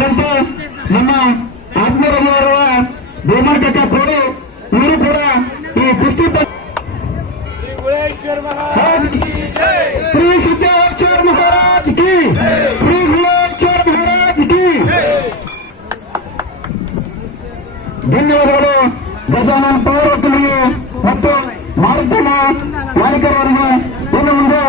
ಅದರಂತೆ ನಮ್ಮ ಆತ್ಮೀಯರಾಗಿರುವ ಗೋಮಾರ್ಗಕ ಕೋಡಿ ಇವರು ಕೂಡ ಈ ಕುಸ್ತಿ ಶ್ರೀ ಸಿದ್ದೇಶ್ವರ ಮಹಾರಾಜ್ ಕಿ ಶ್ರೀ ಗುಳೇಶ್ವರ ಮಹಾರಾಜ್ ಕಿ ಧನ್ಯವಾದಗಳು. ಗಜಾನನ್ ಪೌರವರಿಗೆ ಮತ್ತು ಮಾರುತನ ನಾಯಕರವರಿಗೆ ಇನ್ನು ಮುಂದೆ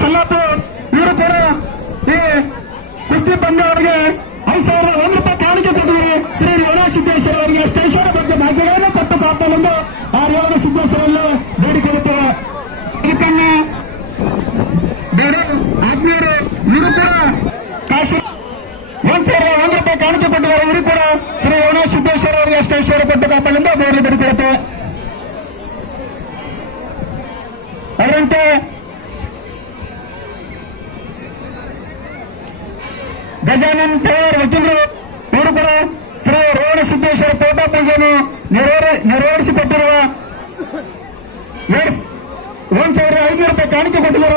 ಸಲ್ಲಾಪುರ್ ಇವರು ಕೂಡ ಈ ಕುಸ್ತಿ ಪಂದ್ಯವರಿಗೆ 5,001 ರೂಪಾಯಿ ಕಾಣಿಕೆ ಕೊಟ್ಟಿದ್ದಾರೆ. ಶ್ರೀ ರೇವಣ ಸಿದ್ದೇಶ್ವರ ಅವರಿಗೆ ಸ್ಟೇಷನ್ ಬಗ್ಗೆ ಭಾಗ್ಯಗಳನ್ನು ಕೊಟ್ಟು ಕಾಪಾಡಲು ಆ ರೇವಣ ಸಿದ್ದೇಶ್ವರನ್ನು ಬೇಡಿಕೊಳ್ಳುತ್ತೇವೆ. ಇದಕ್ಕನ್ನು ಬೇರೆ ಆತ್ಮೀಯರು ಇವರು ಕೂಡ ಕಾಶಿ 1,001 ರೂಪಾಯಿ ಕಾಣಿಕೆ ಕೊಟ್ಟಿದ್ದಾರೆ. ಇವರು ಕೂಡ ಶ್ರೀ ರೇವಣ ಸಿದ್ದೇಶ್ವರ ಅವರಿಗೆ ಸ್ಟೇಷನ್ ಕೊಟ್ಟು ಕಾಪಾಡಲು ಬೇಡಿಕೊಳ್ಳುತ್ತೇವೆ. ನೆರವೇರಿಸಿಕೊಟ್ಟಿರುವ 1,500 ರೂಪಾಯಿ ಕಾಣಿಕೆ ಕೊಟ್ಟಿರುವ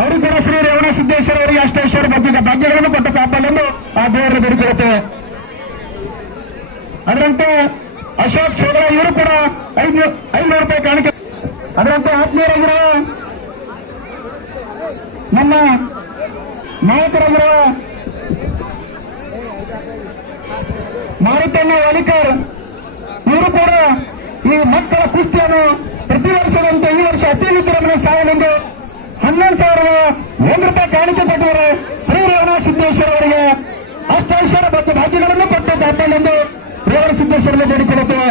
ಅವರು ಕೂಡ ಶ್ರೀ ರೇವಣ ಸಿದ್ದೇಶ್ವರ ಅವರಿಗೆ ಅಷ್ಟೈಶ್ವರ ಭಾಗ್ಯಗಳನ್ನು ಕೊಟ್ಟು ಕಾಪಾಡಲೆಂದು ಆ ದೇವರ ಬೇಡಿಕೊಳ್ಳುತ್ತೇವೆ. ಅದರಂತೆ ಅಶೋಕ್ ಸೋಗರ ಇವರು ಕೂಡ 500 ರೂಪಾಯಿ ಕಾಣಿಕೆ. ಅದರಂತೆ ಆತ್ಮೀಯರಾಗಿರುವ ನಮ್ಮ ನಾಯಕರಾಗಿರುವ ಮಾರುತಣ್ಣ ವಾಲಿಕರ್ ಇವರು ಕೂಡ ಈ ಮಕ್ಕಳ ಕುಸ್ತಿಯನ್ನು ಪ್ರತಿ ವರ್ಷದಂತೆ ಈ ವರ್ಷ ಅತಿ ವಿಕ್ರಮಣ ಸಾಯಲೆಂದು 11,001 ರೂಪಾಯಿ ಕಾಣಿಕೆ ಕೊಟ್ಟವರು ಶ್ರೀ ರೇವಣ ಸಿದ್ದೇಶ್ವರ ಅವರಿಗೆ ಅಷ್ಟೈಶ್ವರ ಮತ್ತು ಭಾಗ್ಯಗಳನ್ನು ಕೊಟ್ಟು ಕಾಪಾಡಲೆಂದು ರೇವಣ ಸಿದ್ದೇಶ್ವರಲ್ಲಿ ಬೇಡಿಕೊಳ್ಳುತ್ತೇವೆ.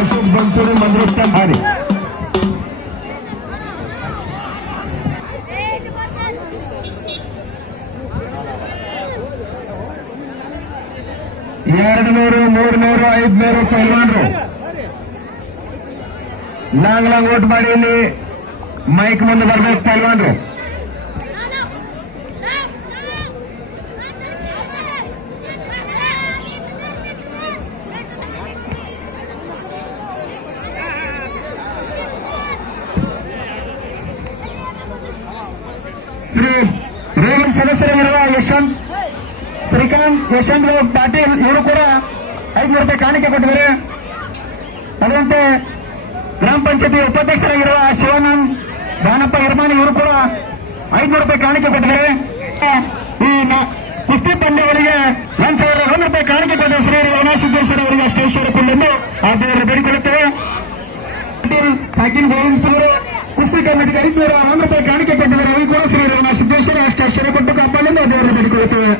अशोक बनसोडे मंदरुस्ता भारी 200, 300, 500 ಪೈಲ್ವಾನರು ಲಾಂಗ್ ಓಟ್ ಮಾಡಿ ಇಲ್ಲಿ ಮೈಕ್ ಮುಂದೆ ಬರ್ಬೇಕು ಪೈಲ್ವಾನರು. ಶ್ರೀ ರೇವನ್ ಸದಸ್ಯರಾಗಿರುವ ಯಶವಂತ್ ಶ್ರೀಕಾಂತ್ ಯಶವಂತ್ ಪಾಟೀಲ್ ಇವರು ಕೂಡ 500 ರೂಪಾಯಿ ಕಾಣಿಕೆ ಕೊಟ್ಟಿದ್ದಾರೆ. ಅದರಂತೆ ಗ್ರಾಮ ಪಂಚಾಯತಿ ಉಪಾಧ್ಯಕ್ಷರಾಗಿರುವ ಶಿವಾನಂದ್ ದಾನಪ್ಪ ಹಿರ್ಮಾನಿ ಇವರು ಕೂಡ 500 ರೂಪಾಯಿ ಕಾಣಿಕೆ ಕೊಟ್ಟಿದ್ದಾರೆ. ಈ ಕುಸ್ತಿ ಪಂದ್ಯವರಿಗೆ 1,001 ರೂಪಾಯಿ ಕಾಣಿಕೆ ಕೊಟ್ಟ ಶ್ರೀ ರೇವಣ ಸಿದ್ದೇಶ್ವರ ಅವರಿಗೆ ಅಷ್ಟೈಶ್ವರ ಕೊಂಡೆಂದು ಆ ದೇವರ ಬೇಡಿಕೊಳ್ಳುತ್ತೇವೆ. ಸಾಕಿನ್ ಗೋವಿಂದಪುರ ಕುಸ್ತಿ ಕಮಿಟಿಗೆ 501 ರೂಪಾಯಿ ಕಾಣಿಕೆ ಕೊಟ್ಟಿದ್ದಾರೆ. ಅವರು ಕೂಡ ಶ್ರೀ ರೇವಣ ಸಿದ್ದೇಶ್ವರ ಅಷ್ಟೈಶ್ವರ ಕೊಟ್ಟು ಕಾಪಾಡೆಂದು ಆ ದೇವರ ಬೇಡಿಕೊಳ್ಳುತ್ತೇವೆ.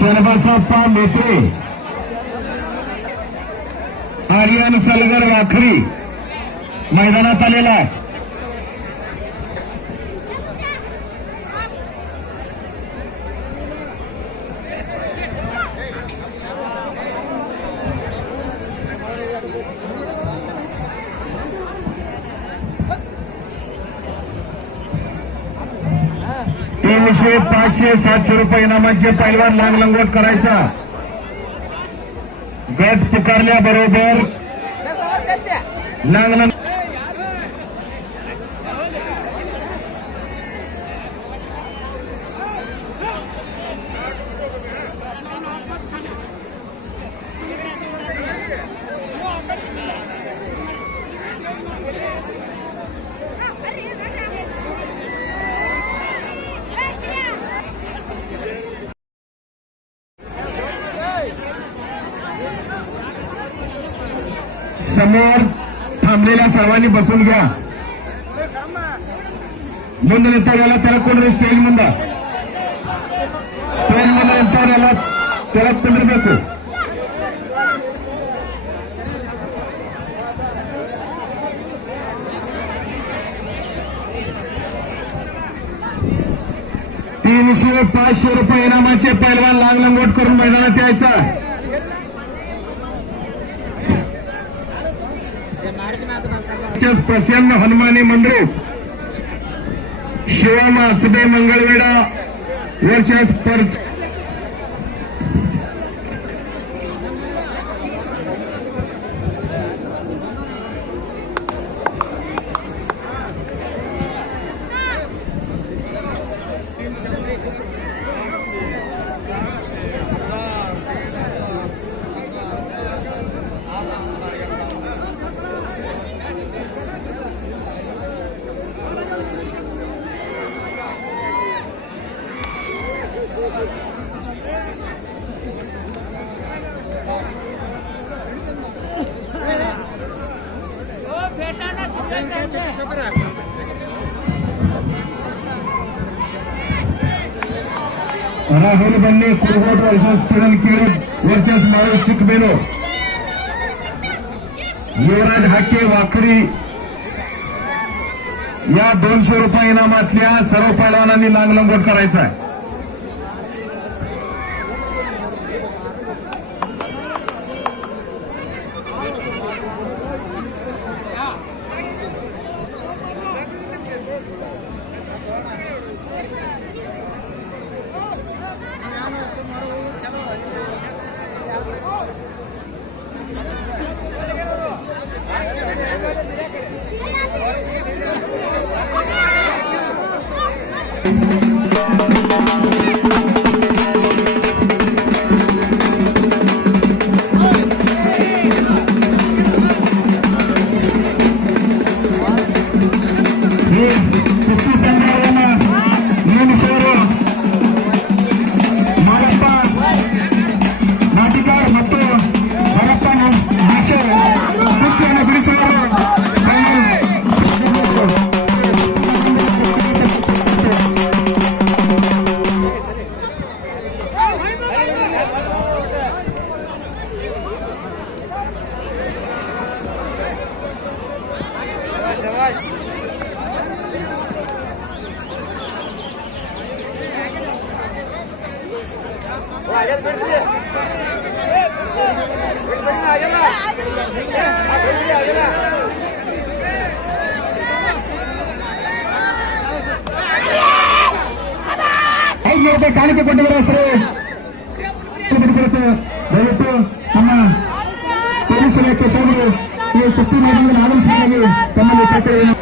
चरबसप्पा मेत्रे, आर्यन सलगर वाखरी मैदानात आलेला आहे. तीनशे 500 700 रुपये इनामाचे पैलवान लांगलंगोट करायचा. गट पुकारल्याबरोबर लांगलंग समोर थांबलेल्या सर्वांनी बसून घ्या. ಮುಂದೆ ನಿಂತವರೆಲ್ಲ ತೆರಕೊಂಡ್ರೆ ಸ್ಟೇಜ್ ಮುಂದೆ ನಿಂತವರೆಲ್ಲ ತೆರಕೊಂಡಿರ್ಬೇಕು. ₹500 इनामाचे पैलवान लांग लंगोट करून मैदानात यायचा. प्रसन्न हनुमानी मंदिर शिवम आसबे मंगळवेढा वर्षा स्पर्ध राहुल बन्ने कुरगोट वर्षास किरण केरड वर्षास माळू चिकबेनो युवराज हाके वाकडी या ₹200 इनामातल्या सर्व पैलवानांनी लांग लंगोट करायचा आहे. ಕಾಣಿಕೆ ಕೊಟ್ಟಿದ್ದಾರೆ ಸರ್. ದಯವಿಟ್ಟು ನಮ್ಮ ಪೊಲೀಸ್ ಇಲಾಖೆ ಸಾಹೇಬರು ಈ ಕುಸ್ತಿ ಮೈದಾನದಲ್ಲಿ ಆಗಮಿಸಬೇಕಾಗಿ ತಮ್ಮಲ್ಲಿ ಕೇಳ್ಕೊಳ್ಳಿ.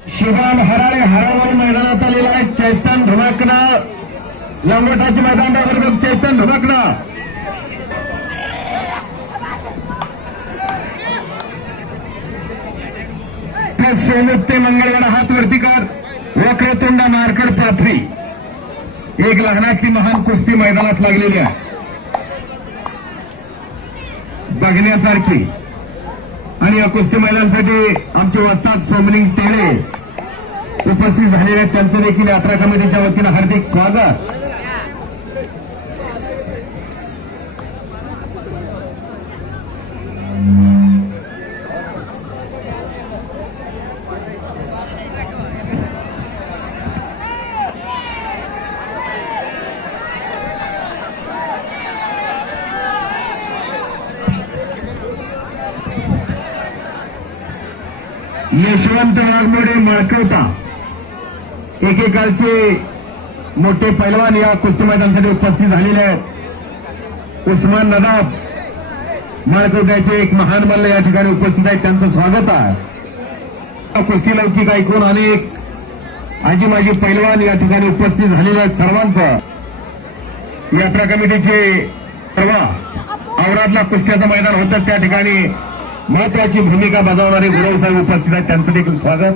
शिवान हराळे हरावळ मैदानात आलेला आहे. चैतन धुमाकणा लंगोटाचे मैदान बरोबर चैतन धुमाकणा सोमुक्ते मंगळवेढा हात वरती कर. वक्रतुंड नारकड पाथरी एक लहानाची महान कुस्ती मैदानात लागलेली आहे बघण्यासारखी. आणि या कुस्ती मैदानासाठी आमचे वस्ताद सोमलिंग टेळे उपस्थित झालेले आहेत. त्यांचं देखील यात्रा कमिटीच्या वतीनं हार्दिक स्वागत. यशवंत वाघमोडे माळकवटा एकेकाळचे मोठे पैलवान या कुस्ती मैदानासाठी उपस्थित झालेले आहेत. उस्मान नदाब माळकवट्याचे एक महान मल्ल या ठिकाणी उपस्थित आहेत. त्यांचं स्वागत आहे. कुस्ती लौकिक ऐकून अनेक आजी माजी पैलवान या ठिकाणी उपस्थित झालेले आहेत. सर्वांचं यात्रा कमिटीचे सर्व औरादला कुस्त्याचं मैदान होतं त्या ठिकाणी महत्वाची भूमिका बजावणारे गुरव साहेब उपस्थित आहेत. त्यांचं देखील स्वागत.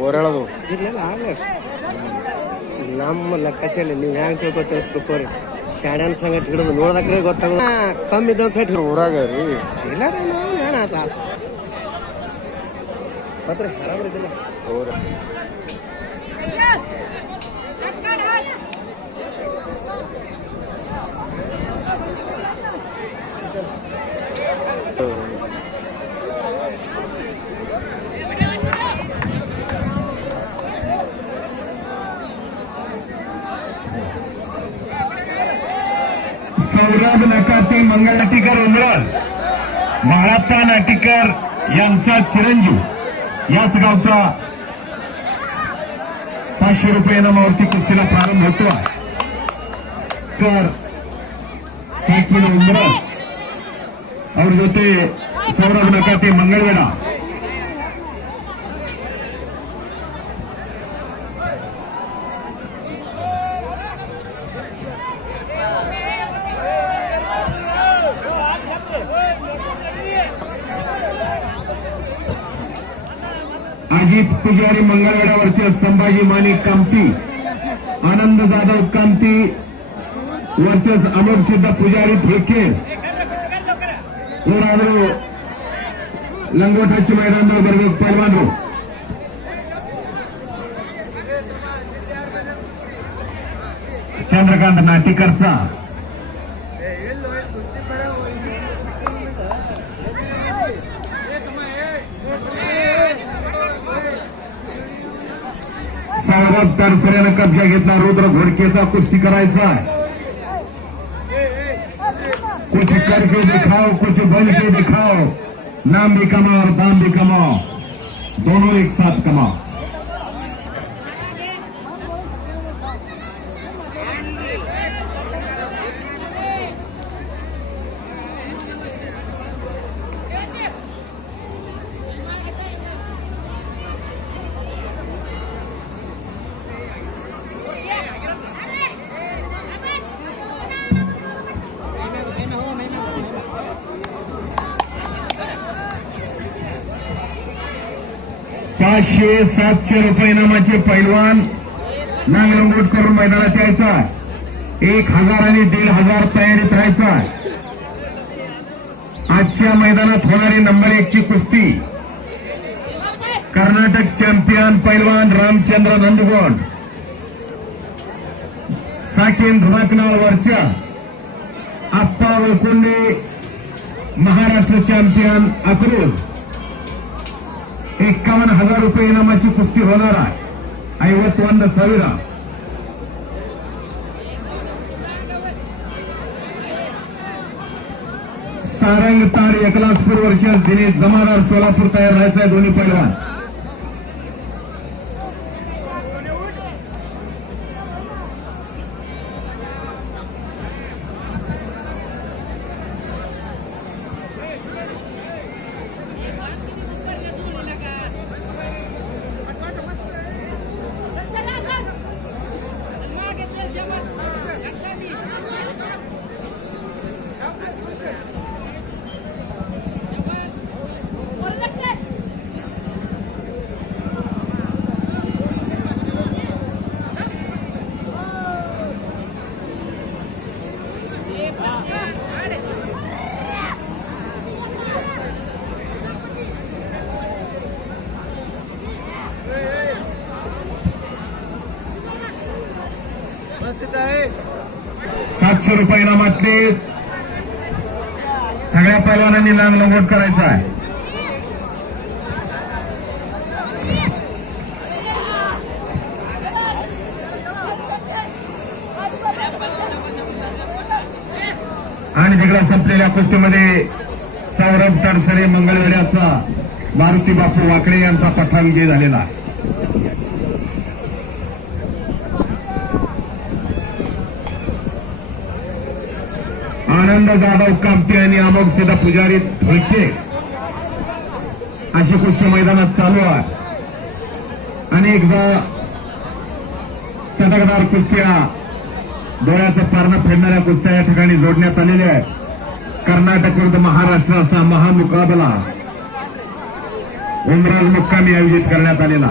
ಬೋರಾಳದು ಇರ್ಲಿಲ್ಲ ಆಗಲೇ ನಮ್ಮ ಲೆಕ್ಕಾಚಾರ ನೀವು ಹ್ಯಾಂಗ ತಿಳ್ಕೊತೀರಿ ಶಾಣ್ಯಾನ ಸಂಗಟ್ ಹಿಡಿದು ನೋಡ್ದಕ್ರೆ ಗೊತ್ತಾಗ ಕಮ್ಮಿ ಇದ್ದೊಂದು ಸೈಟ್ ಊರಾಗ ರೀ ಇಲ್ಲ ರೀ ನಾನು ಆತ ಮತ್ತೆ ಬರಾಬರಿದ್ದಿಲ್ಲ ಊರ सौरभ नकाते मंगळ नाटीकर उमरल महाराप्पा नाटीकर यांचा चिरंजीव याच गावचा 500 रुपये इनामावरती कुस्तीला प्रारंभ होतो तर साकिन उमरल और जोते सौरभ नकाते मंगळवेढा अजित पुजारी मंगळवेढावरचे संभाजी माणिक कामती आनंद जाधव कामती वर्चस अमोघ सिद्ध पुजारी ठेके ಊರಾದರೂ लंगोट हच्ची मैदानದಲ್ಲಿ ಬರಬೇಕು ಪೈಲ್ವಾನರು चंद्रकांत नाटीकरचा सौरभ तरसऱ्यानं कब्जा घेतला रुद्र घोडकेचा कुस्ती करायचा कुछ करके दिखाओ कुछ बन के दिखाओ नाम भी कमाओ और दाम भी कमाओ दोनों एक साथ कमाओ ₹500-700 इनामाचे पैलवान नांगरंगोट करून मैदानात यायचा 1000 आणि 1500 तयारीत राहायचा आजच्या मैदानात होणारी नंबर 1 ची कुस्ती कर्नाटक चॅम्पियन पैलवान रामचंद्र नंदगोंड साकेन धुमाकनावरच्या आप्पा वळकुंडे महाराष्ट्र चॅम्पियन अक्रोल 51,000 रुपये इनामाची कुस्ती होणार आहे 51,000 सारंग तार एकलासपूर वरच्या दिनेश जमादार सोलापूर तयार राहायचा आहे दोन्ही पैलवान ₹700 इनामातले सगळ्या पैलवानांनी लांब लंगोट करायचा आहे आणि तिकडे संपलेल्या कुस्तीमध्ये सौरभ तडसरे मंगळवेढ्याचा मारुती बापू वाकडे यांचा पठाण विजय झालेला आनंद जाधव कामती आणि अमोघ सिद्ध पुजारी धुळके अशी कुस्ती मैदानात चालू आहे अनेकदा चटकदार कुस्त्या डोळ्याचं पारणं फेडणाऱ्या कुस्त्या या ठिकाणी जोडण्यात आलेल्या आहेत कर्नाटक विरुद्ध महाराष्ट्र असा महामुकाबला उमराज मुक्कामी आयोजित करण्यात आलेला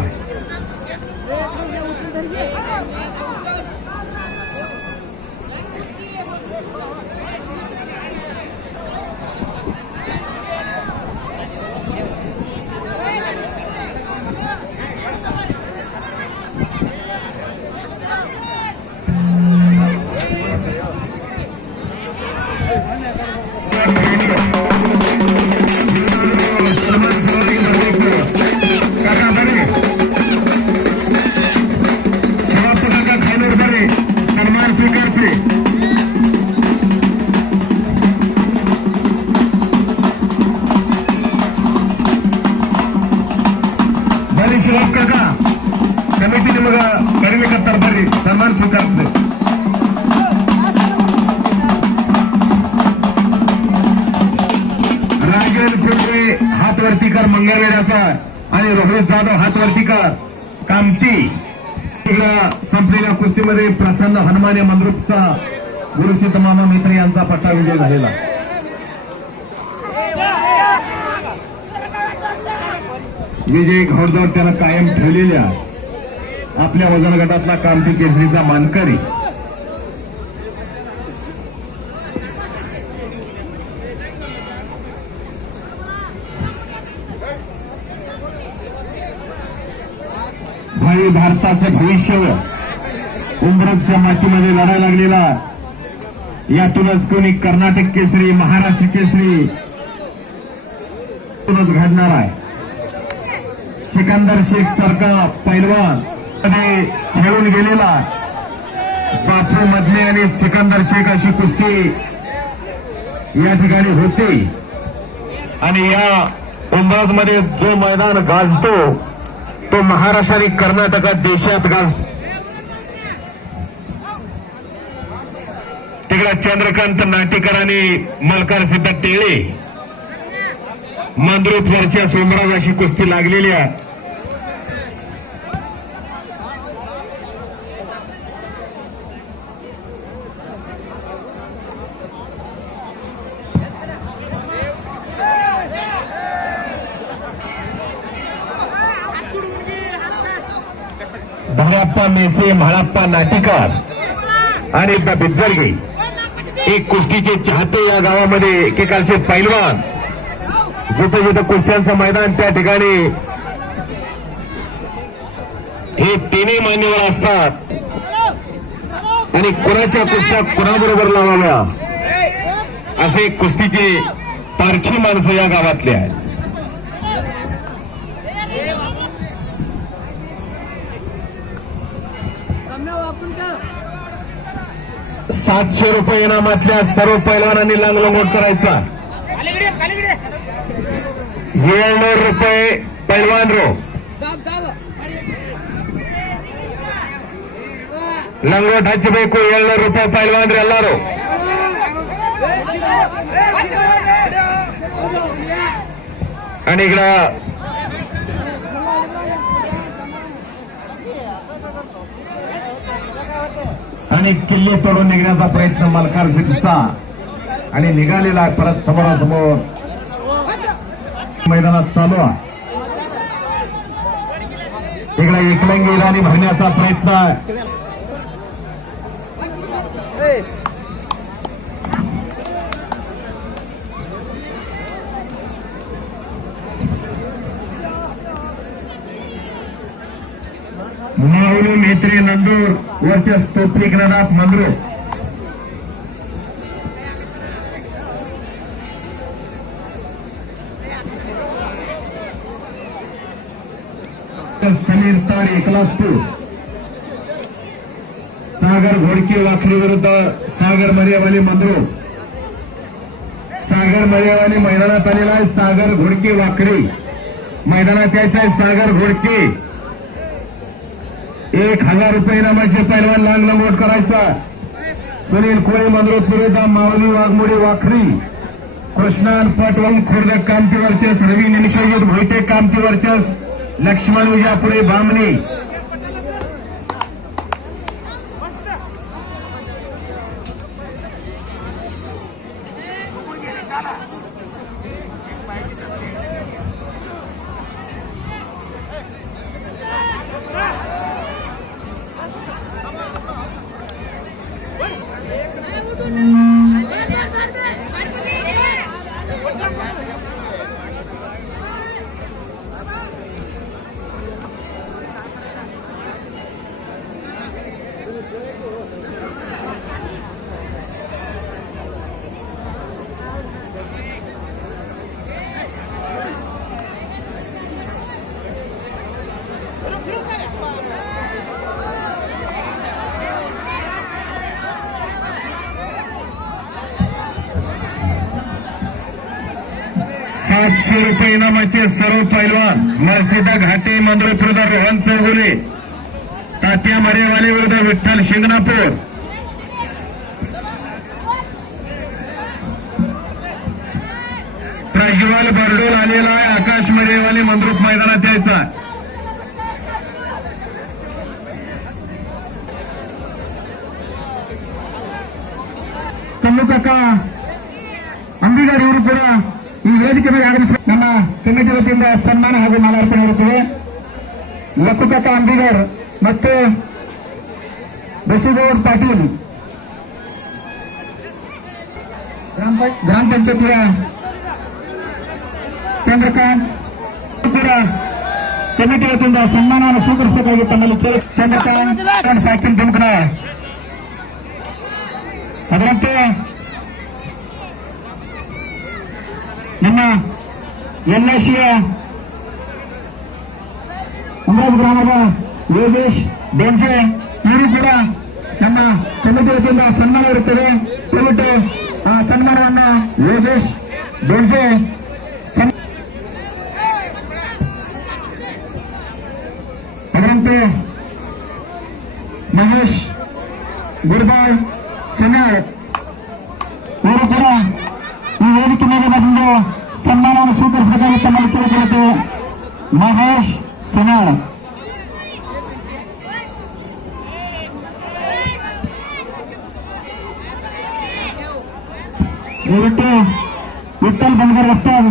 शिवाब काका समितीने मग करील तर्फे सन्मान स्वीकारते राजन फुलवे हात वरती कर मंगळवेड्याचा आणि रोहित जाधव हात वरती कर कामती संपलेल्या कुस्तीमध्ये प्रसन्न हनुमान मंद्रुपचा गुरुसिद्ध मामा मित्र यांचा पट्टा विजय झालेला. विजय घोडदौड त्यानं कायम ठेवलेल्या आपल्या वजन गटातला कामती केसरीचा मानकरी भावी भारताचे भविष्य उमरतच्या मातीमध्ये लढायला लागलेला यातूनच कोणी कर्नाटक केसरी महाराष्ट्र केसरी घडणार आहे. सिकंदर शेख सारखा पैलवान खेळून गेलेला बापू मधले आणि सिकंदर शेख अशी कुस्ती या ठिकाणी होते आणि या उमरज मध्ये जो मैदान गाजतो तो महाराष्ट्र आणि कर्नाटकात देशात गाजतो. तिकडे चंद्रकांत नाटेकर आणि मलकार सिद्ध टेळे मंद्रुप वरच्या सोमराज अशी कुस्ती लागलेली आहे. धन्याप्पा मेसे म्हाळाप्पा नाटेकर आणि बिज्जरगे एक कुस्तीचे चाहते या गावामध्ये एकेकालचे पैलवान जिथे जिथे कुस्त्यांचं मैदान त्या ठिकाणी हे तिन्ही मान्यवर असतात आणि कुणाच्या कुस्त्या कुणाबरोबर लावाव्या असे कुस्तीचे पारखी माणसं या गावातले आहेत. 700 रुपये इनामातल्या सर्व पैलवानांनी लांगलंगोट करायचा. 700 रुपये पैलवान रो लंगोट ಹಚ್ಚಬೇಕು. 700 ರೂಪಾಯಿ ಪೈಲ್ವಾನ್ರು ಎಲ್ಲರೂ आणि इकडं आणि किल्ले तोडून निघण्याचा प्रयत्न मलकार सिद्धचा आणि निघालेला परत समोरासमोर मैदानात चालू आहे. इकडे एकलंगी इराणी भरण्याचा प्रयत्न आहे. माऊली मेत्रे नंदूर वरच्या स्तोत्रिक नदात मंद्रू समीर तार एकलासपूर सागर घोडके वाखरी विरुद्ध सागर मर्यावाली मंद्रू. सागर मर्यावाली मैदानात आलेला आहे. सागर घोडके वाखरी मैदानात यायचा आहे. सागर घोडके 1000 रुपये इनामाचे पैलवान लांगलंगोट करायचा. सुनील कोळी मंद्रोत विरुद्ध माऊली वाघमोडी वाखरी. कृष्णान पटवम खुर्द कामतीवरचेस. रवी निमिषयुद्ध भोईटे कामतीवरचेस. लक्ष्मण विजापुरे बामणी. ₹500 इनामाचे सर्व पैलवान मर्सिदा घाटे मंदुर विरुद्ध रोहन चौगुले, तात्या मरेवाले विरुद्ध विठ्ठल शिंगणापूर, प्रज्वल बरडोल आलेला आहे. आकाश मरेवाले मंद्रुप मैदानात यायचा. ತಮ್ಮಕ ಅಂಬಿಗರ್ ಇವರು ಕೂಡ ಈ ವೇದಿಕೆ ಮೇಲೆ ಆಗಮಿಸ ನಮ್ಮ ಕಮಿಟಿ ವತಿಯಿಂದ ಸನ್ಮಾನ ಹಾಗೂ ಮಾಲಾರ್ಪಣೆ ಇರುತ್ತದೆ. ಲಕ್ಕುಕಕ್ಕ ಅಂಬಿಗರ್ ಮತ್ತು ಬಸವಗೌಡ ಪಾಟೀಲ್ ಗ್ರಾಮ ಪಂಚಾಯತಿಯ ಚಂದ್ರಕಾಂತ್ ಕೂಡ ಕಮಿಟಿ ವತಿಯಿಂದ ಸನ್ಮಾನವನ್ನು ಸ್ವೀಕರಿಸಬೇಕಾಗಿ ತಮ್ಮಲ್ಲಿ ಕೇಳಿ. ಚಂದ್ರಕಾಂತ್ ಸಾಕಿನ್ ತುಮಕನ ಅದರಂತೆ ನಮ್ಮ ಎನ್ಐಸಿಯ ಉಮರಾಜ್ ಗ್ರಾಮದ ಯೋಗೇಶ್ ಡೋಂಜೆ ಇವರು ಕೂಡ ನಮ್ಮ ಕಮಿಟಿ ವತಿಯಿಂದ ಸನ್ಮಾನ ಇರುತ್ತದೆ. ದಯವಿಟ್ಟು ಆ ಸನ್ಮಾನವನ್ನು ಯೋಗೇಶ್ ಡೋಂಜೆ ಅದರಂತೆ ಮಹೇಶ್ ಗುರ್ಬಾಳ್ ಸನ್ಯಾಳ್ ಇವರು ಕೂಡ ಈ ವೇದಿಕೆ ಮೇಲೆ ಬಂದು ಸನ್ಮಾನವನ್ನು ಸ್ವೀಕರಿಸಬೇಕಾಗಿ ತಮ್ಮಲ್ಲಿ ಕೇಳಿಕೊಳ್ಳುತ್ತೆ. ಮಹೇಶ್ ಸನ್ಯಾಳ್ ದಯವಿಟ್ಟು ವಿಠ್ಠಲ್ ಬಣಗಾರ್ ವಸ್ತಾದ್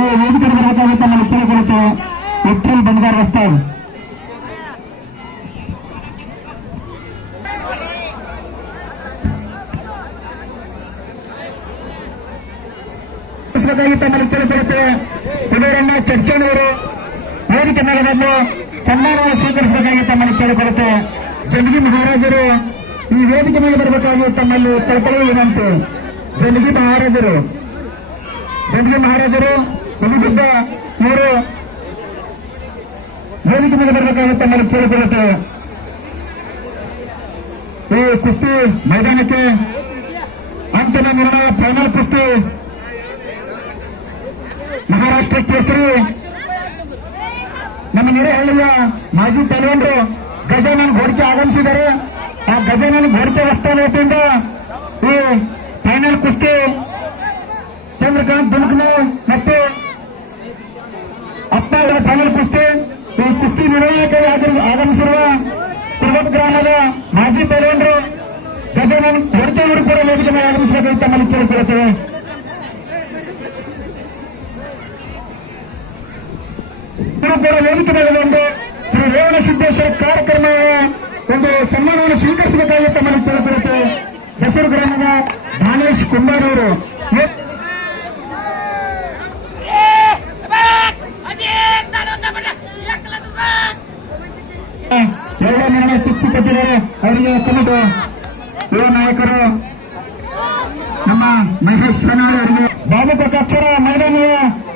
ಈ ವೇದಿಕೆ ಬರಬೇಕಾಗಿ ತಮ್ಮಲ್ಲಿ ಕೇಳಿಕೊಳ್ಳುತ್ತೇವೆ. ವಿಠ್ಠಲ್ ಬಣಗಾರ್ ವಸ್ತಾದ್ ತಮ್ಮಲ್ಲಿ ಕೇಳಿಕೊಳ್ಳುತ್ತೇವೆ. ಇವರನ್ನ ಚರ್ಚೆಯವರು ವೇದಿಕೆ ಮೇಲೆ ಬಂದು ಸನ್ಮಾನವನ್ನು ಸ್ವೀಕರಿಸಬೇಕಾಗಿ ತಮ್ಮಲ್ಲಿ ಕೇಳಿಕೊಳ್ಳುತ್ತೇವೆ. ಜಂಡಗಿ ಮಹಾರಾಜರು ಈ ವೇದಿಕೆ ಮೇಲೆ ಬರಬೇಕಾಗಿ ತಮ್ಮಲ್ಲಿ ಕಳ್ಕೊಳ್ಳುವ ವಿನಂತಿ. ಜಂಡಗಿ ಮಹಾರಾಜರು ಹುಲಿಗುಡ್ಡ ಇವರು ವೇದಿಕೆ ಮೇಲೆ ಬರಬೇಕಾಗಿ ತಮ್ಮಲ್ಲಿ ಕೇಳಿಕೊಳ್ಳುತ್ತೇವೆ. ಈ ಕುಸ್ತಿ ಮೈದಾನಕ್ಕೆ ಅಂತಿಮ ನಿರ್ಣಯ ಫೈನಲ್ ಕುಸ್ತಿ ಮಹಾರಾಷ್ಟ್ರ ಕೇಸರಿ ನಮ್ಮ ಹಿರೇಹಳ್ಳಿಯ ಮಾಜಿ ಪೈಲ್ವಾನರು ಗಜಾನನ್ ಘೋಡ್ಕೆ ಆಗಮಿಸಿದ್ದಾರೆ. ಆ ಗಜಾನನ್ ಘೋಡ್ಕೆ ವಸ್ತಾದ ವತಿಯಿಂದ ಈ ಫೈನಲ್ ಕುಸ್ತಿ ಚಂದ್ರಕಾಂತ್ ದುಮ್ಕನೂರ್ ಮತ್ತು ಅಪ್ಪ ಅವರ ಫೈನಲ್ ಕುಸ್ತಿ ಈ ಕುಸ್ತಿ ನಿರ್ಣಯಕ್ಕಾಗಿ ಆಗಮಿಸಿರುವ ಕುರ್ಬತ್ ಗ್ರಾಮದ ಮಾಜಿ ಪೈಲ್ವಾನರು ಗಜಾನನ್ ಘೋಡ್ಕೆ ಅವರು ಕೂಡ ವೇದಿಕೆ ಮೇಲೆ ಆಗಮಿಸಬೇಕಾಗಿ ತಮ್ಮಲ್ಲಿ ಕೇಳಿಕೊಳ್ಳುತ್ತೇವೆ. ಕೂಡ ವೇದಿಕೆ ಮೇಲೆ ಒಂದು ಶ್ರೀ ರೇವಣ ಸಿದ್ದೇಶ್ವರ ಕಾರ್ಯಕ್ರಮ ಒಂದು ಸನ್ಮಾನವನ್ನು ಸ್ವೀಕರಿಸಬೇಕಾಗಿ ತಮ್ಮನ್ನು ಕೇಳಿಕೊಳ್ಳುತ್ತೆ. ಹೆಸರು ಗ್ರಾಮದ ದಾನೇಶ್ ಕುಂಬಾರ್ ಅವರು ಎಲ್ಲ ನಿರ್ಣಯ ಕುಸ್ತಿ ಕೊಟ್ಟಿದ್ದಾರೆ. ಅವರಿಗೆ ಕಮಿಟಿ ಯುವ ನಾಯಕರು ನಮ್ಮ ಮಹೇಶ್ ಸನಾಳ್ ಅವರಿಗೆ ಬಾಬು ಕಕ್ಷರ ಮೈದಾನದ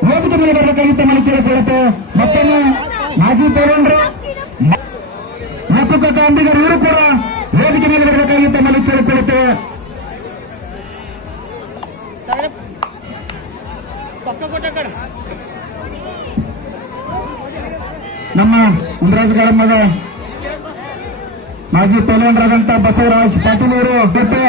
ವೇದಿಕೆ ಮೇಲೆ ಬರಬೇಕಾಗಿ ತಮ್ಮಲ್ಲಿ ಕೇಳಿಕೊಳ್ಳುತ್ತೆ. ಮತ್ತೊಮ್ಮೆ ಮಾಜಿ ಪೈಲ್ವಾನರು ಲಕ್ಕುಕಕ್ಕ ಅಂಬಿಗರ್ ಇವರು ಕೂಡ ವೇದಿಕೆ ಮೇಲೆ ಬರಬೇಕಾಗಿ ತಮ್ಮಲ್ಲಿ ಕೇಳಿಕೊಳ್ಳುತ್ತೇವೆ. ನಮ್ಮ ಉಮರಾಜ್ ಗ್ರಾಮದ ಮಾಜಿ ಪೈಲ್ವಾನರಾದಂತಹ ಬಸವರಾಜ್ ಪಾಟೀಲ್ ಅವರು ಮತ್ತೆ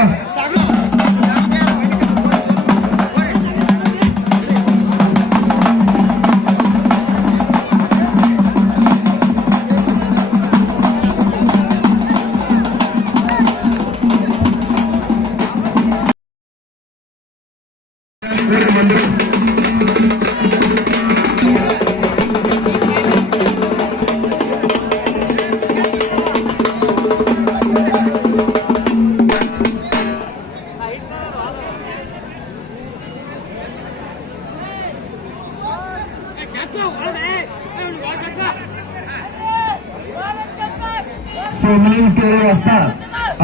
सोमली केळी वाजता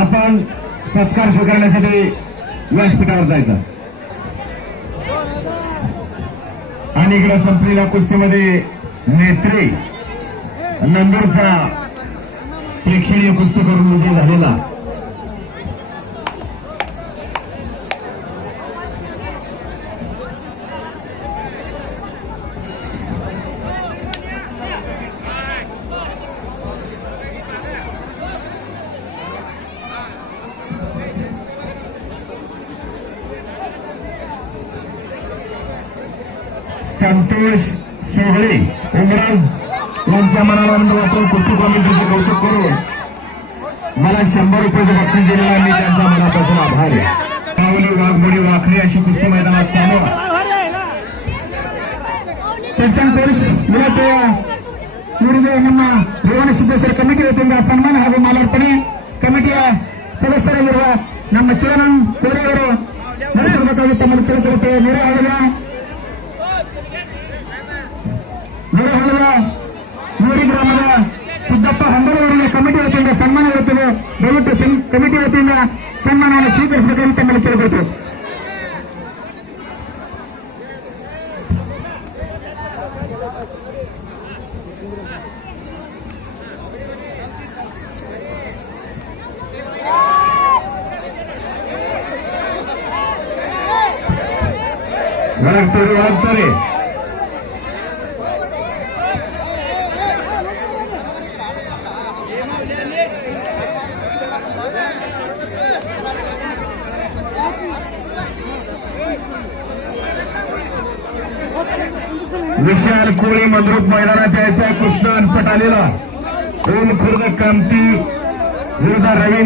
आपण सत्कार स्वीकारण्यासाठी व्यासपीठावर जायचं. आणि इकडे संपलेल्या कुस्तीमध्ये नेत्रे नंदूरचा प्रेक्षणीय कुस्ती करून विजय झालेला संतोष सोगळे उमराज यांच्या मनानंद वाटून कुस्ती कमिटीचे कौतुक करून मला 100 रुपयाचं बक्षीस दिलेलं आहे. मी त्यांचा मनापासून आभार आहे. कावली वाघमोडी वाखरी अशी कुस्ती मैदानात चालू आहे. ಚರ್ಚನ್ ಪೊಲೀಸ್ ಇಲಾಖೆಯ ಇವರಿಗೆ ನಮ್ಮ ರೇವಣ ಸಿದ್ದೇಶ್ವರ ಕಮಿಟಿ ವತಿಯಿಂದ ಸನ್ಮಾನ ಹಾಗೂ ಮಾಲಾರ್ಪಣೆ ಕಮಿಟಿಯ ಸದಸ್ಯರಾಗಿರುವ ನಮ್ಮ ಚಿದಾನಂದ್ ಕೋರೆ ಅವರು ನಡೆಸಬೇಕಾಗಿ ತಮ್ಮನ್ನು ಕೇಳಿಕೊಳ್ಳುತ್ತೇವೆ. ನೆರೆಹೊಳೆಯ ನೂರಿ ಗ್ರಾಮದ ಸಿದ್ದಪ್ಪ ಹಂಬಲ್ ಅವರಿಗೆ ಕಮಿಟಿ ವತಿಯಿಂದ ಸನ್ಮಾನ ಇರುತ್ತದೆ. ದಯವಿಟ್ಟು ಕಮಿಟಿ ವತಿಯಿಂದ ಸನ್ಮಾನವನ್ನು ಸ್ವೀಕರಿಸಬೇಕಾಗಿ ತಮ್ಮನ್ನು ಕೇಳಿಕೊಳ್ತೇವೆ. वागतोरे विशाल कोळी मंद्रुप मैदानात यायचा कृष्ण अनपट आलेला. ओम खुर्द कामती विरोधा रवी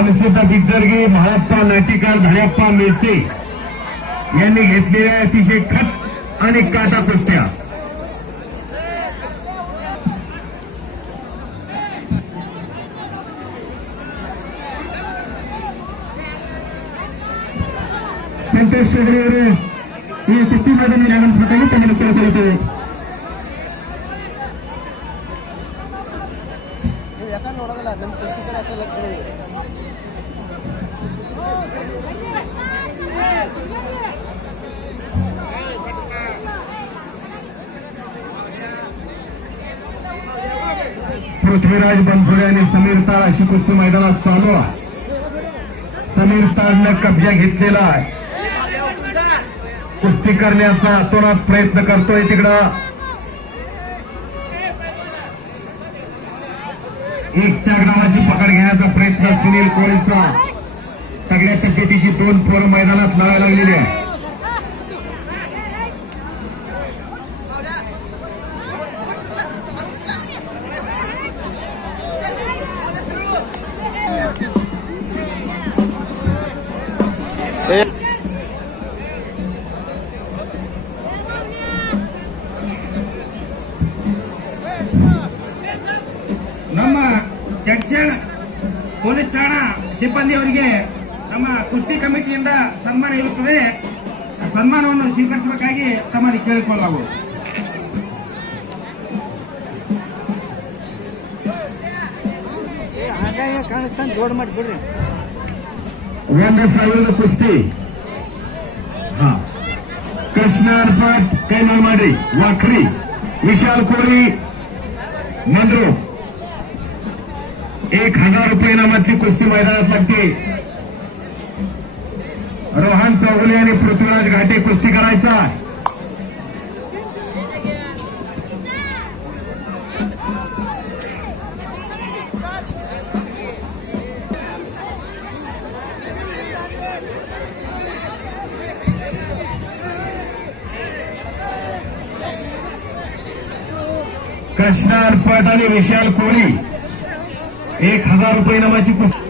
अनुसिद्ध बिगजर्गी महाप्पा नाटिकार धड्याप्पा मेसे यांनी घेतलेल्या अतिशय खत आणि काटा कुस्त्या. ಸಂತೋಷ್ ಶೆಟ್ಟಿ ಅವರು ಈ ಕುಸ್ತಿ ಮೈದಾನದಲ್ಲಿ ಆಗಮಿಸಬೇಕಾಗಿ ತಮ್ಮನ್ನು ಕೇಳಿಕೊಳ್ಳುತ್ತೇವೆ. पृथ्वीराज बनसोडे आणि समीर ताळ अशी कुस्ती मैदानात चालू आहे. समीर ताळनं कब्जा घेतलेला आहे. कुस्ती करण्याचा अतोनात प्रयत्न करतोय. तिकडं एक चाकडावाची पकड घेण्याचा प्रयत्न सुनील कोळीचा. सगळ्या तब्येतीची 2 पोरं मैदानात लढायला लागलेली आहे. ನಮ್ಮ ಜಡ್ಜನ್ ಪೊಲೀಸ್ ಠಾಣಾ ಸಿಬ್ಬಂದಿಯವರಿಗೆ ನಮ್ಮ ಕುಸ್ತಿ ಕಮಿಟಿಯಿಂದ ಸನ್ಮಾನ ಇರುತ್ತದೆ. ಸನ್ಮಾನವನ್ನು ಸ್ವೀಕರಿಸಬೇಕಾಗಿ ತಮ್ಮಲ್ಲಿ ಕೇಳಿಕೊಳ್ಳಲಾಗುವುದು. ಕಾಣಿಸ್ತಾನೆ ಜೋಡ್ ಮಾಡಿಬಿಡ್ರಿ. 1,000 कुस्ती हा कृष्ण अनपट कैमाडी वाखरी विशाल कोळी मंद्रू 1,000 रुपये इनामातली कुस्ती मैदानात लागते. रोहन चौगुले आणि पृथ्वीराज घाटे कुस्ती करायचा. कृष्ण अनपट आणि विशाल कोळी 1,000 रुपये इनामाची कुस्ती.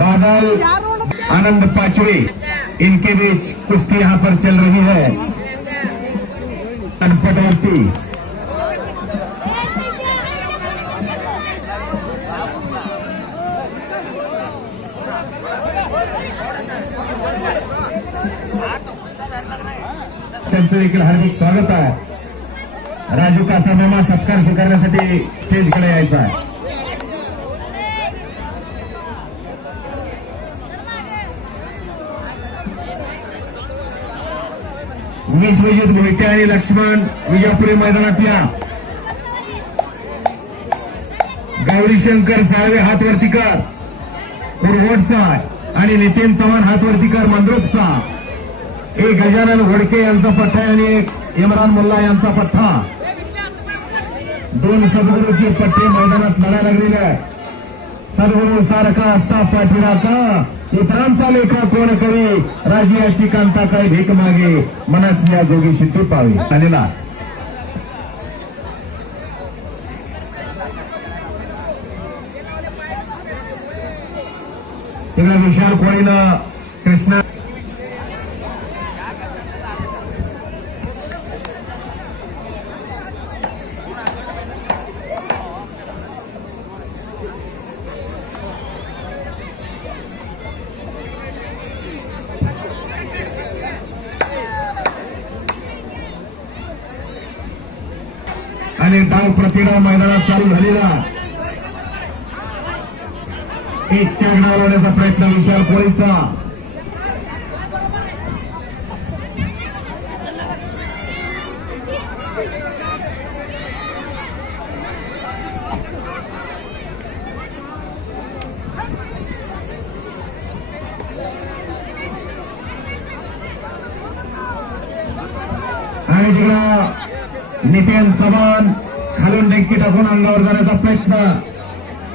बादल आनंद पाचवे इनके बीच कुश्ती यहां पर चल रही है. अनपटवर्ती त्यांचं देखील हार्दिक स्वागत आहे. राजू कासामामा सत्कार स्वीकारण्यासाठी स्टेजकडे यायचा आहे. विश्वजित मोहिते आणि लक्ष्मण विजापुरी मैदानात या. गौरीशंकर साळवे हातवरती कर कुरवटचा आणि नितीन चव्हाण हातवरती कर मंद्रुपचा. एक गजानन घोडके यांचा पठ्ठा आणि एक इम्रान मुल्ला यांचा पठ्ठा. दोन सद्गुरूचे पट्टे मैदानात लढायला लागलेले आहे. सद्गुरू सारखा असता पाठीराखा इतरांचा लेखा कोण करी राजियाची कांता काय भीक मागे मनाची या जोगी सिद्धी पावी. आलेला तिकडे विशाल कोळीनं कृष्णा आणि डाव प्रतिडाव मैदानात चालू झालेला. एक चार डाव लावण्याचा प्रयत्न विशाल कोळीचा. आणि तिकडं नितीन चव्हाण खालून डेंकी टाकून अंगावर जाण्याचा प्रयत्न.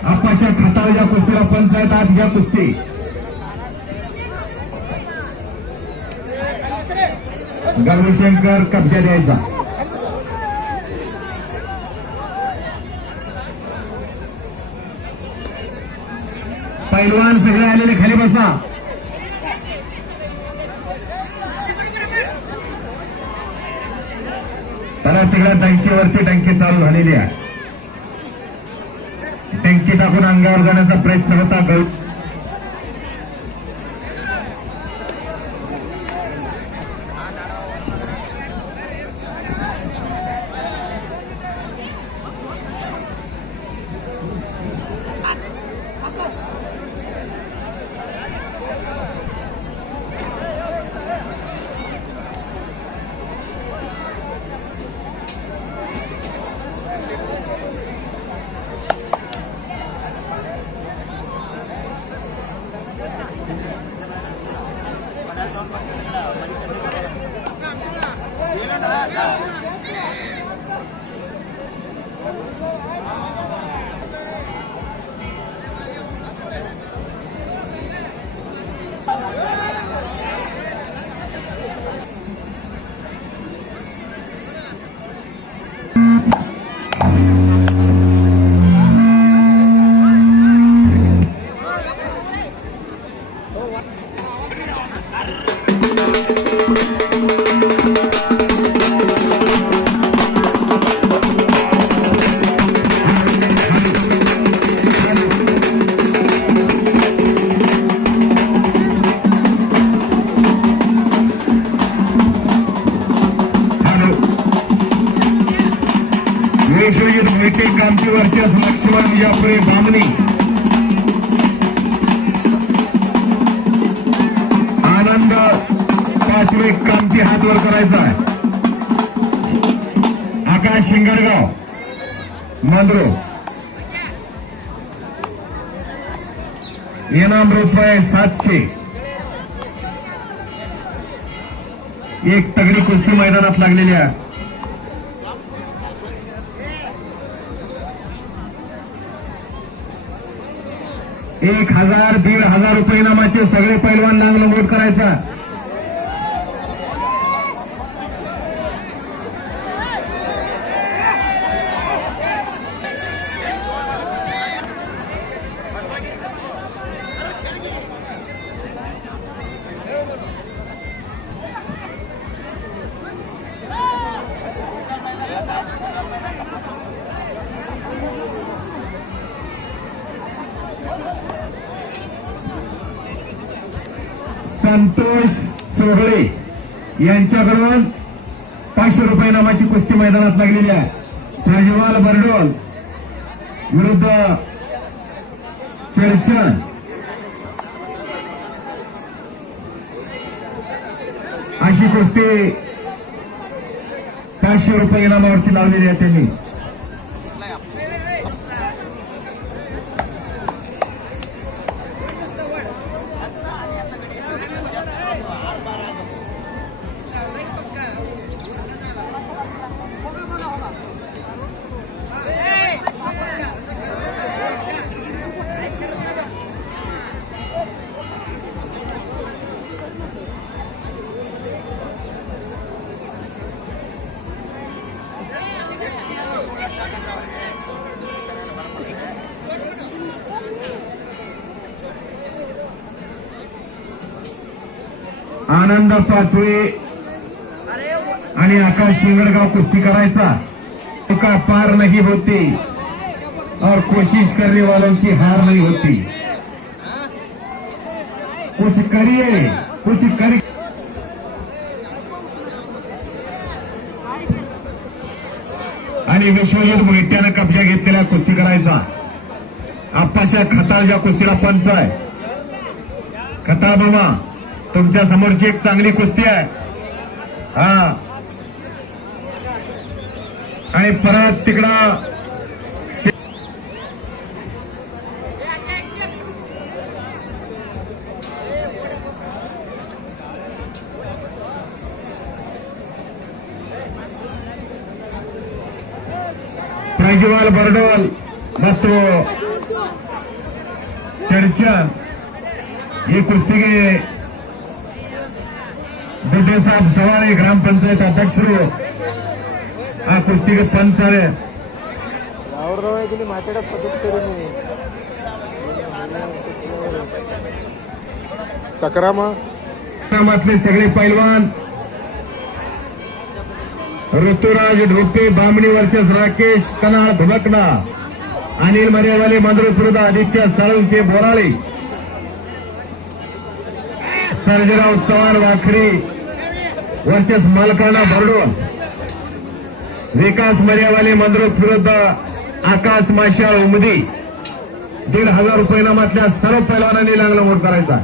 आपाशा खताळच्या कुस्तीला पंचायत आत घ्या कुस्ती. गौरीशंकर कब्जा द्यायचा. पैलवान सगळे आलेले खाली बसा. तर तिकडे डंकीवरती डंकी चालू झालेली आहे. डंकी टाकून अंगावर जाण्याचा प्रयत्न होता. विश्वजित मोहिते कामतीवरच्या लक्ष्मण विजापुरी बामणी. आनंद पाचवे कामती हातवर करायचा आहे. आकाश शिंगरगाव मंद्रो. इनाम रुपये 700. एक तगडी कुस्ती मैदानात लागलेली आहे. 1000 1500 रुपये इनामाचे सगळे पैलवान लागलं नोट करायचा. संतोष सोहळे यांच्याकडून 500 रुपये इनामाची कुस्ती मैदानात लागलेली आहे. प्रज्वल बर्डोल विरुद्ध चर्चन. अशी कुस्ती 500 इनामावरती लावलेली आहे त्यांनी. आनंद पाचवे आणि आकाश शिंगडगाव कुस्ती करायचा. का पार नहीं होती और कोशिश करने वालों की हार नहीं होती. कुछ करिए कुछ करिए. आणि विश्वजित मोहित्यानं कब्जा घेतलेला कुस्ती करायचा. आप्पाशा खताळ ज्या कुस्तीला पंच आहे. खताळ बाबा तुमच्या समोरची एक चांगली कुस्ती आहे. हा आणि परत तिकडं ಪ್ರಜ್ವಲ್ ಬರ್ಡೋಲ್ ಮತ್ತು ಚರ್ಚಾ ಈ ಕುಸ್ತಿಗೆ ದೊಡ್ಡೆ ಸಾಹೇಬ್ ಸವಾಳಿ ಗ್ರಾಮ ಪಂಚಾಯತ್ ಅಧ್ಯಕ್ಷರು ಆ ಕುಸ್ತಿಗೆ ಪಂಚಾರೆ सक्रामातले सगळे पैलवान ऋतुराज ढोके बामणी वर्चस राकेश कनाळ धुबकणा अनिल मर्यावाले मंद्रपुरदा आदित्य साळुंके बोराळे सर्जराव चव्हाण वाखरी वर्चस मालकाना बरडोल विकास मर्यावाले मंद्रपुरद आकाश माशाळ उमदी 1,500 रुपये इनामातल्या सर्व पैलवानांनी लागला मोठ करायचा.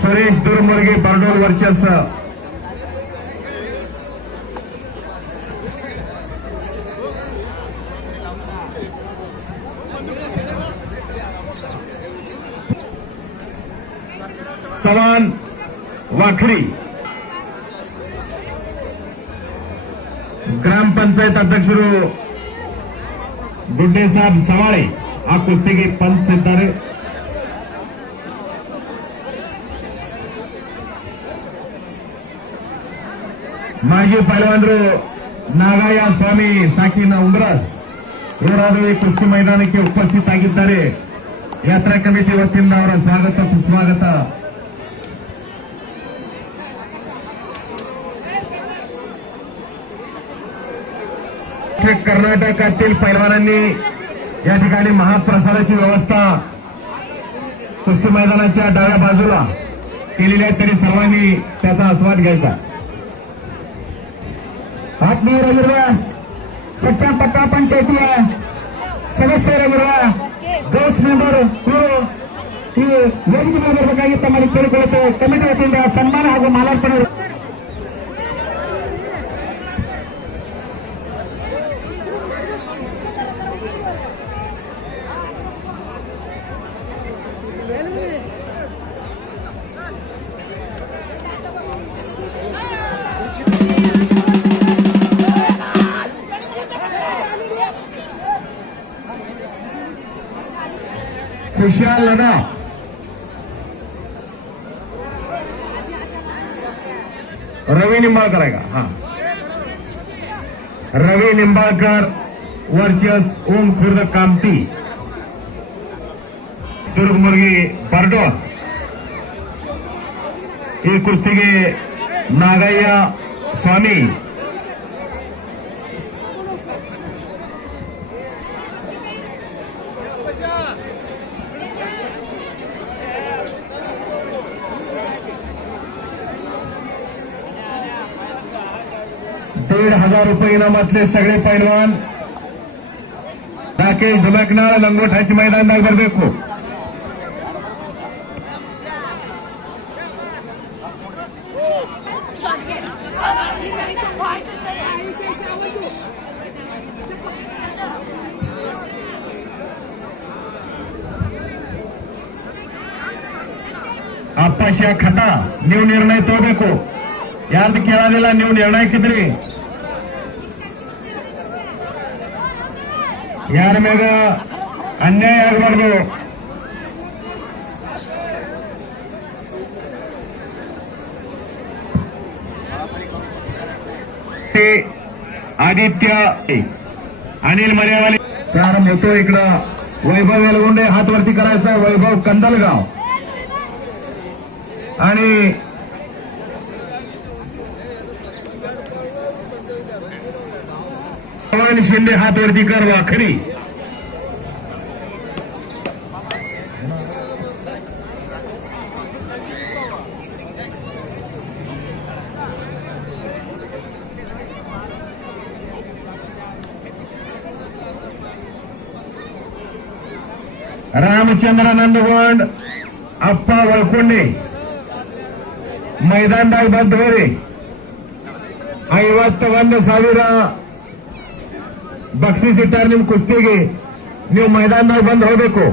सुरेश दुर्मुर्गे बरडोल वर्चस्व चव्हाण वाखरी ग्रामपंचायत अध्यक्षರು गुड्डे साहब सवाळे ಆ ಕುಸ್ತಿಗೆ ಪಂಚ್ ಇದ್ದಾರೆ. ಮಾಜಿ ಪೈಲವಾನರು ನಾಗಯ್ಯ ಸ್ವಾಮಿ ಸಾಕಿನ ಉಂಗ್ರಾಸ್ ಇವರಾದರೂ ಈ ಕುಸ್ತಿ ಮೈದಾನಕ್ಕೆ ಉಪಸ್ಥಿತರಾಗಿದ್ದಾರೆ. ಯಾತ್ರಾ ಕಮಿಟಿ ವತಿಯಿಂದ ಅವರ ಸ್ವಾಗತ ಸುಸ್ವಾಗತ. कर्नाटकातील पैलवानांनी या ठिकाणी महाप्रसादाची व्यवस्था कुस्ती मैदानाच्या डाव्या बाजूला केलेली आहे. तरी सर्वांनी त्याचा आस्वाद घ्यायचा. ಆತ್ಮೀಯರಾಗಿರುವ ಚಟ್ಟಪಟ್ಟ ಪಂಚಾಯಿತಿಯ ಸದಸ್ಯರಾಗಿರುವ ಗೌಸ್ ಮೆಂಬರ್ ಇವರು ಈ ವೇದಿಕೆ ಮೇಲೆ ಬರಬೇಕಾಗಿ ತಮ್ಮಲ್ಲಿ ಕೇಳಿಕೊಳ್ಳುತ್ತೆ. ಕಮಿಟಿ ವತಿಯಿಂದ ಸನ್ಮಾನ ಹಾಗೂ ಮಾಲಾರ್ಪಣೆ. खुशाल लढा रवी निंबाळकर आहे का? हा रवी निंबाळकर वर्चस ओम खुर्द कामती दुर्गमुर्गी बर्डो ही कुस्तीगे नागय्या स्वामी ₹1,500 इनामातले सगळे पैलवान राकेश धुमकनाळ लंगोटाची मैदानात बरಬೇಕು ಅಪ್ಪಾಶಿಯ ಖತ ನೀವು ನಿರ್ಣಯ ತಗೋಬೇಕು ಯಾರ್ದು ಕೇಳೋದಿಲ್ಲ ನೀವು ನಿರ್ಣಯಕ್ಕಿದ್ರಿ ಯಾರ ಮ್ಯಾಗ ಅನ್ಯಾಯ ಆಗಬಾರ್ದು आदित्य अनिल मर्यावाले प्रारंभ होतो इकडं वैभव येलगुंडे हात वरती करायचा वैभव कंदलगाव आणि पवन शिंदे हात वरती कर वाखरी रामचंद्र नंदगोंड अप्पा वळकोंडे मैदानದಾಗ ಬಂದು ಹೋರಿ 51,000 ಬಕ್ಷೀಸ್ ಇಟ್ಟಾರ ನಿಮ್ ಕುಸ್ತಿಗೆ ನೀವು मैदानದಾಗ ಬಂದು ಹೋಗಬೇಕು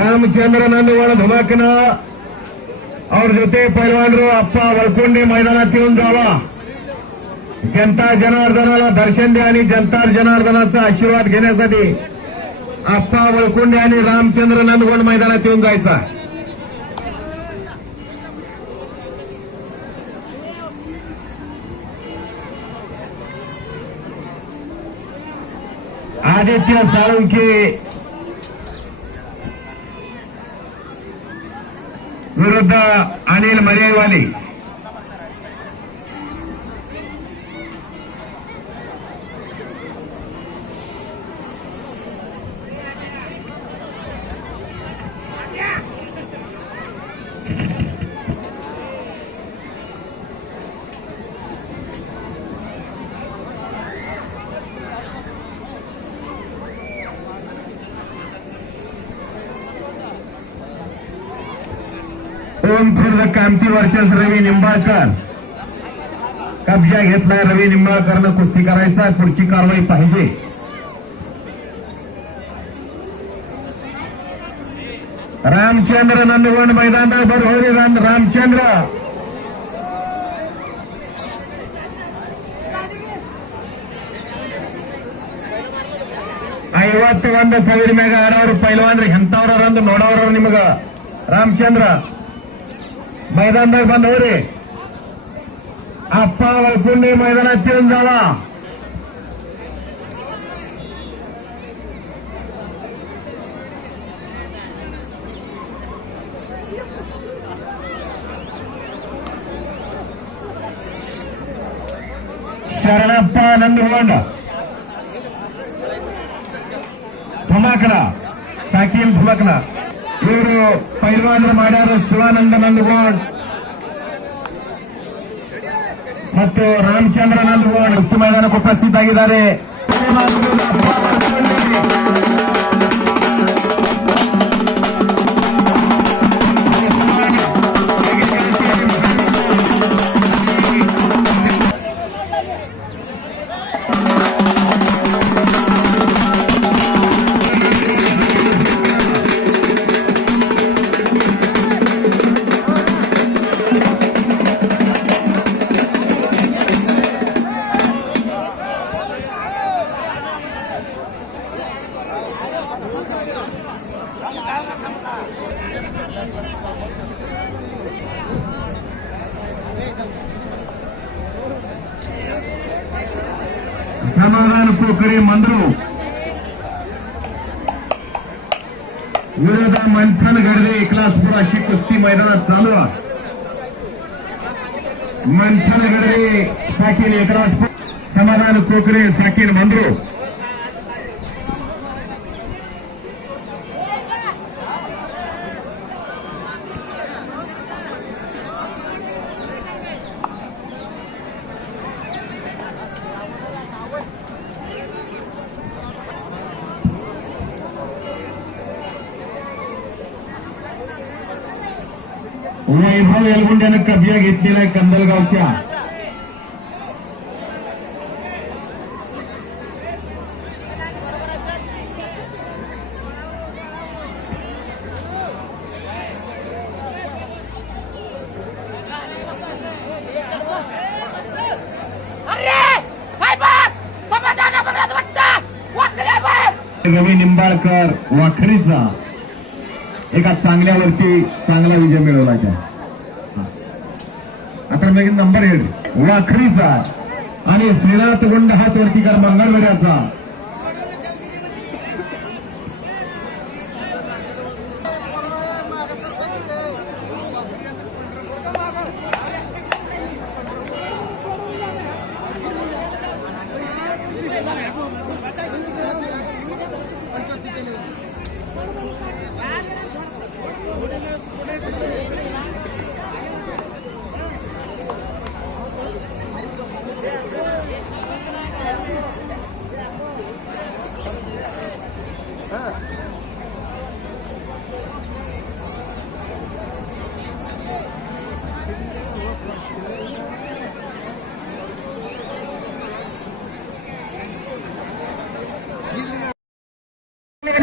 ರಾಮಚಂದ್ರ ನಂದಗೋಣ ಧುಮಾಕನ ಅವ್ರ ಜೊತೆ पैलवानರು अप्पा वळकोंडे मैदानात येऊन जावा जनता जनार्दनाला दर्शन द्या आणि जनता जनार्दनाचा आशीर्वाद घेण्यासाठी अप्पा वळकोंडे आणि रामचंद्र नंदगोंड मैदानात येऊन जायचा आदित्य साळुंके विरुद्ध अनिल मर्यावाले ओम खुर्द कामती वर्चस रवी निंबाळकर कब्जा घेतलाय रवी निंबाळकरनं कुस्ती करायचा पुढची कारवाई पाहिजे रामचंद्र नंदगोंड मैदानात बरोबरी रामचंद्र ₹51,000 ಮ್ಯಾಗ ಆಡೋರು ಪೈಲ್ವಾನ್ರಿ ಎಂತವ್ರಂದು ನೋಡೋರು ನಿಮಗ ರಾಮಚಂದ್ರ मैदानದಾಗ ಬಂದು ಹೋರಿ अप्पा वळकोंडे मैदानात येऊन जावा ಶರಣಪ್ಪ ನಂದಗೋಂಡ ಧುಮಾಕನ ಸಾಕಿಲ್ ಧುಮಾಕನ ಇವರು ಪೈಲ್ವಾನರು ಮಾಡ್ಯಾರ ಶಿವಾನಂದ ನಂದಗೋಂಡ್ ಮತ್ತು ರಾಮಚಂದ್ರ ನಂದಗೋಂಡ್ ಕುಸ್ತಿ ಮೈದಾನಕ್ಕೆ ಉಪಸ್ಥಿತರಾಗಿದ್ದಾರೆ समाधान कोकरे मंद्रू विरोधा मंथन गडदे एकलासपूर अशी कुस्ती मैदानात चालू आहे. मंथन गडदे साकील एकलासपूर, समाधान कोकरे साकील मंद्रू. वैभव यलगुंड्यानं कब्जा घेतलेला आहे कंदलगावच्या. रवी निंबाळकर वाखरीचा एका चांगल्यावरती चांगला विजय मिळवला त्या. आता नवीन नंबर 8 वाखरीचा आणि श्रीनाथ गुंड हात वरतीकर मंगळवेड्याचा.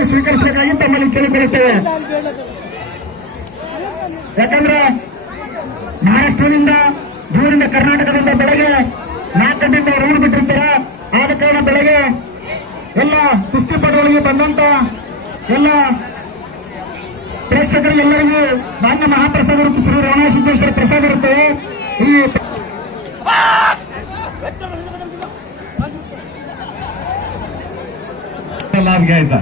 ಸ್ವೀಕರಿಸಬೇಕಾಗಿ ತಮ್ಮಲ್ಲಿ ಕೇಳಿಕೊಳ್ಳುತ್ತೇವೆ. ಯಾಕಂದ್ರೆ ಮಹಾರಾಷ್ಟ್ರದಿಂದ ದೂರಿನ ಕರ್ನಾಟಕದಿಂದ ಬೆಳಗ್ಗೆ 4 ಗಂಟೆಯಿಂದ ರೂಢ ಬಿಟ್ಟಿರ್ತಾರೆ. ಆದ ಕಾರಣ ಬೆಳಗ್ಗೆ ಎಲ್ಲ ಕುಸ್ತಿಪಟುಗಳಿಗೆ ಬಂದಂತ ಎಲ್ಲ ಪ್ರೇಕ್ಷಕರಿಗೆಲ್ಲರಿಗೂ ಮಾನ್ಯ ಮಹಾಪ್ರಸಾದ ಇರುತ್ತೆ, ಶ್ರೀ ರೇವಣಸಿದ್ದೇಶ್ವರ ಪ್ರಸಾದ ಇರುತ್ತದೆ. ಈ लाभ घ्यायचा.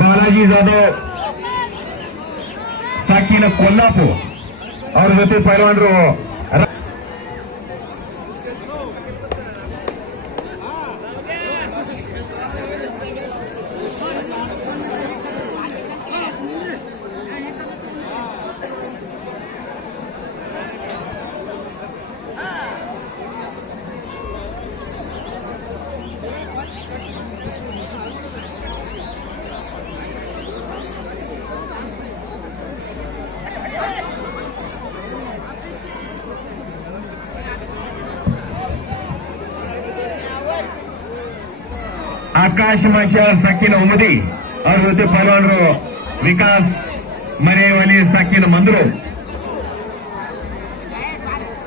बालाजी जाधव साकीन कोल्हापुर और जते पहलवान रो आकाश माशियार साकीन उमदी और जते पहलवान रो विकास मरेवाली साकीन मंद्रू.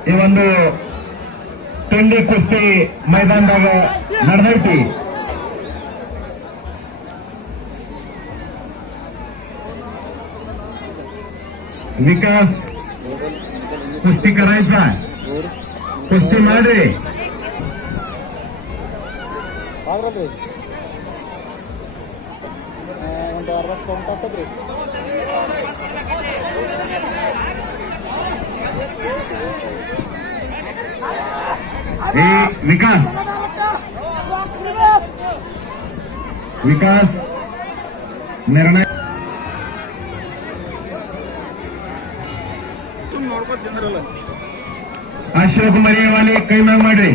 ಈ ಒಂದು ತಂಡಿ ಕುಸ್ತಿ ಮೈದಾನದಾಗ ನಡೆದೈತಿ. विकास कुस्ती करायचा, कुस्ती ಮಾಡ್ರಿ. विकास विकास निर्णय अशोक मरेवाले कैमा माडे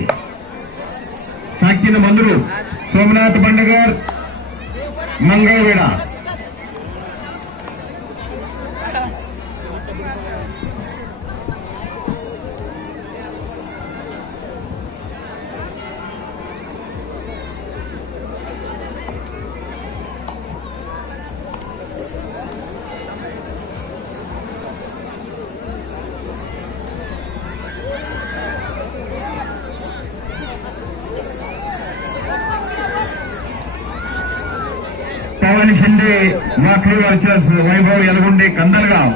साकीन मंद्रू सोमनाथ बंडगर मंगळवेढा. भवानी शिंदे वाखरी वर्चस वैभव यलगुंडे कंदलगाव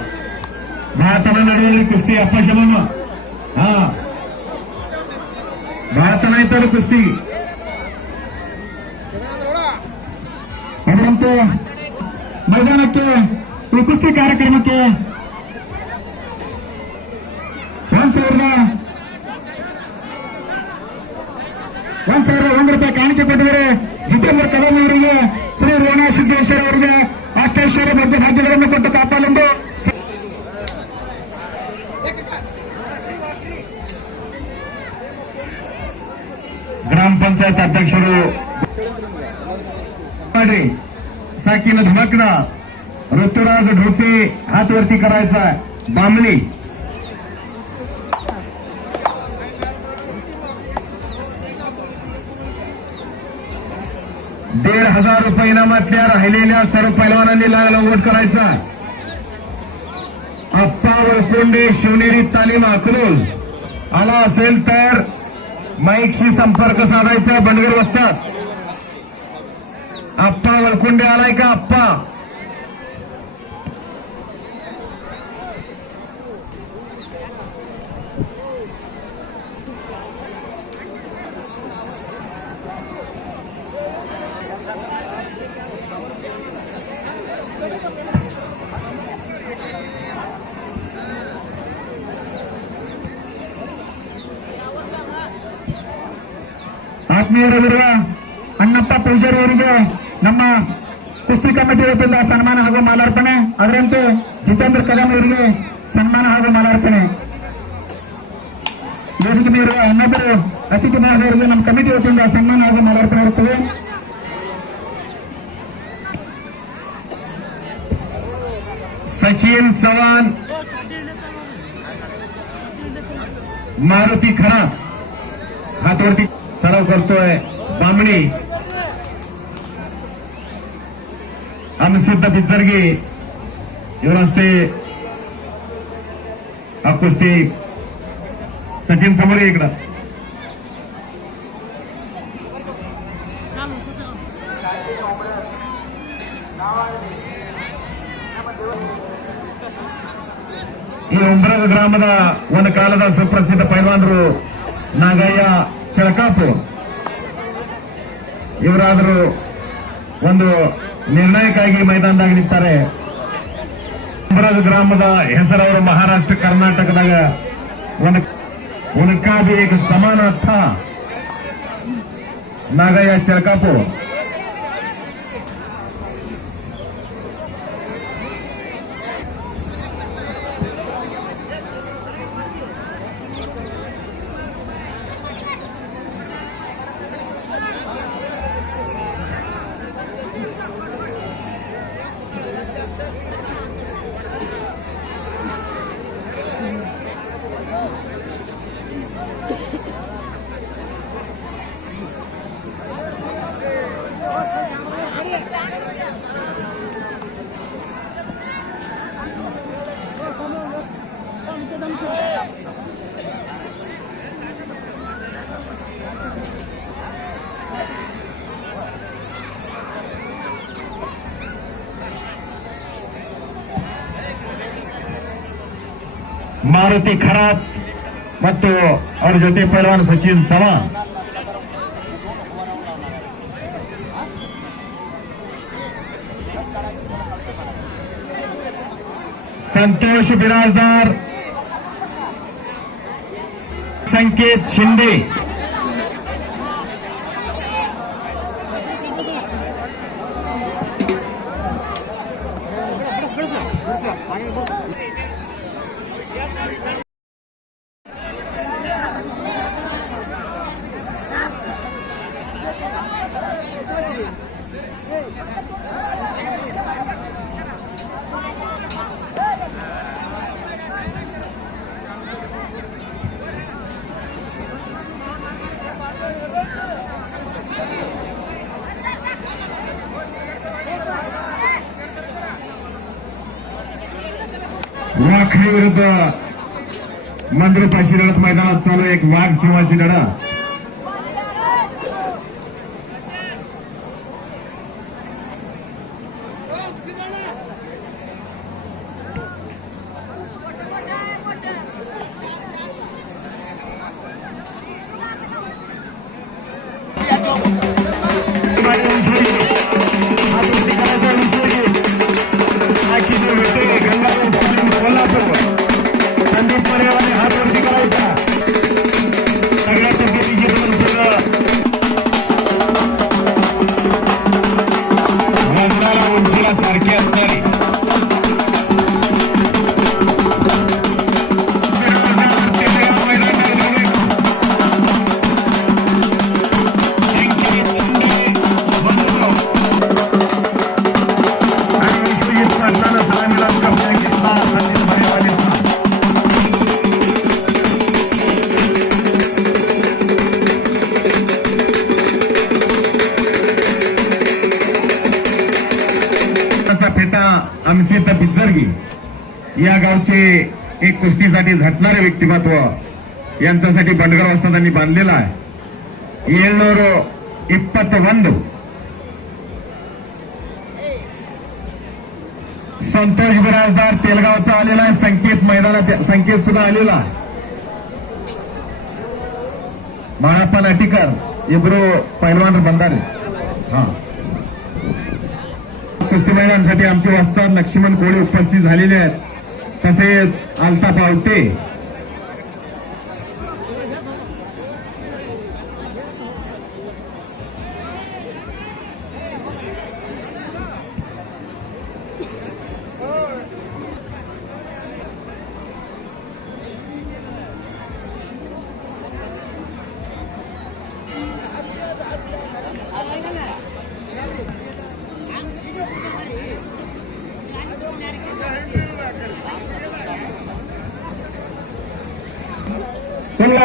भारताला लढवलेली कुस्ती अपशमन हा भारत नाही तर कुस्ती ಅದರಂತೆ ಮೈದಾನಕ್ಕೆ ಈ ಕುಸ್ತಿ ಕಾರ್ಯಕ್ರಮಕ್ಕೆ 1,001 ರೂಪಾಯಿ ಕಾಣಿಕೆ ಕೊಟ್ಟಿದ್ದಾರೆ. ಜಿತೇಂದ್ರ ಕದಂ ಅವರಿಗೆ, ಶ್ರೀ ರೇವಣ ಸಿದ್ದೇಶ್ವರ ಅವರಿಗೆ ಅಷ್ಟೈಶ್ವರ್ಯ ಮತ್ತು ಭಾಗ್ಯಗಳನ್ನು ಕೊಟ್ಟು ಕಾಪಾಡಲೆಂದು ಗ್ರಾಮ ಪಂಚಾಯತ್ ಅಧ್ಯಕ್ಷರು साकीनं धमकणं ऋतुराज ढोपे हात वरती करायचा बामणी 1,500 रुपये इनामातल्या राहिलेल्या सर्व पैलवानांनी लंगोट करायचा. अप्पा वळकोंडे शिवनेरी तालीम अकलूज आला असेल तर माईकशी संपर्क साधायचा. बनगर वस्तात अप्पा वळकुंडे आलाय का? अप्पा ಆತ್ಮೀಯರಾಗಿರುವ ಅಣ್ಣಪ್ಪ ಪೂಜಾರಿ ಅವರಿಗೆ ನಮ್ಮ ಕುಸ್ತಿ ಕಮಿಟಿ ವತಿಯಿಂದ ಸನ್ಮಾನ ಹಾಗೂ ಮಾಲಾರ್ಪಣೆ. ಅದರಂತೆ ಜಿತೇಂದ್ರ ಕದಂ ಅವರಿಗೆ ಸನ್ಮಾನ ಹಾಗೂ ಮಾಲಾರ್ಪಣೆ. ವೇದಿಕೆ ಮೇಲಿರುವ ಇನ್ನೊಬ್ಬರು ಅತಿಥಿ ಮಹೋದಯರಿಗೆ ನಮ್ಮ ಕಮಿಟಿ ವತಿಯಿಂದ ಸನ್ಮಾನ ಹಾಗೂ ಮಾಲಾರ್ಪಣೆ ಇರುತ್ತದೆ. सचिन चव्हाण मारुती खरा हातवरती सराव करतोय. बामणी अमसिद्ध पिचर्गी इवर असते हा कुस्ती. सचिन समोर ये इकडं. ಈ ಉಂಬ್ರಗ ಗ್ರಾಮದ ಒಂದು ಕಾಲದ ಸುಪ್ರಸಿದ್ಧ ಪೈಲ್ವಾನರು ನಾಗಯ್ಯ ಚಳಕಾಪು ಇವರಾದರೂ ಒಂದು ನಿರ್ಣಯಕ್ಕಾಗಿ ಮೈದಾನದಾಗ ನಿಂತಾರೆ. ಉಂಬ್ರಗ ಗ್ರಾಮದ ಹೆಸರವರು ಮಹಾರಾಷ್ಟ್ರ ಕರ್ನಾಟಕದಾಗ ಉನಕಾದಿ एक समान था. नागಯ್ಯ ಚಳಕಾಪು ಮಾರುತಿ ಖರಾತ್ ಮತ್ತು ಅವರ ಜೊತೆ ಪೈಲ್ವಾನ್ ಸಚಿನ್ ಚವಾಣ್. संतोष बिराजदार, संकेत शिंदे, वाखरी विरुद्ध मंदिरपाशी लढत मैदानात चालू एक वाघ सिंहाची लढत. अमसित बिजर्गी या गावचे एक कुस्तीसाठी झटणारे व्यक्तिमत्व यांच्यासाठी बंडगर वस्तादांनी बांधलेला आहे. 721 संतोष बिराजदार तेलगावचा आलेला आहे. संकेत मैदानात संकेत सुद्धा आलेला आहे. माळाप्पा नाटीकर इब्रो पैलवान बंधारे. हा कुस्ती मैदानासाठी आमचे वस्ताद लक्ष्मण कोळी उपस्थित झालेले आहेत. तसेच अल्ताफ आवटे ಎಲ್ಲ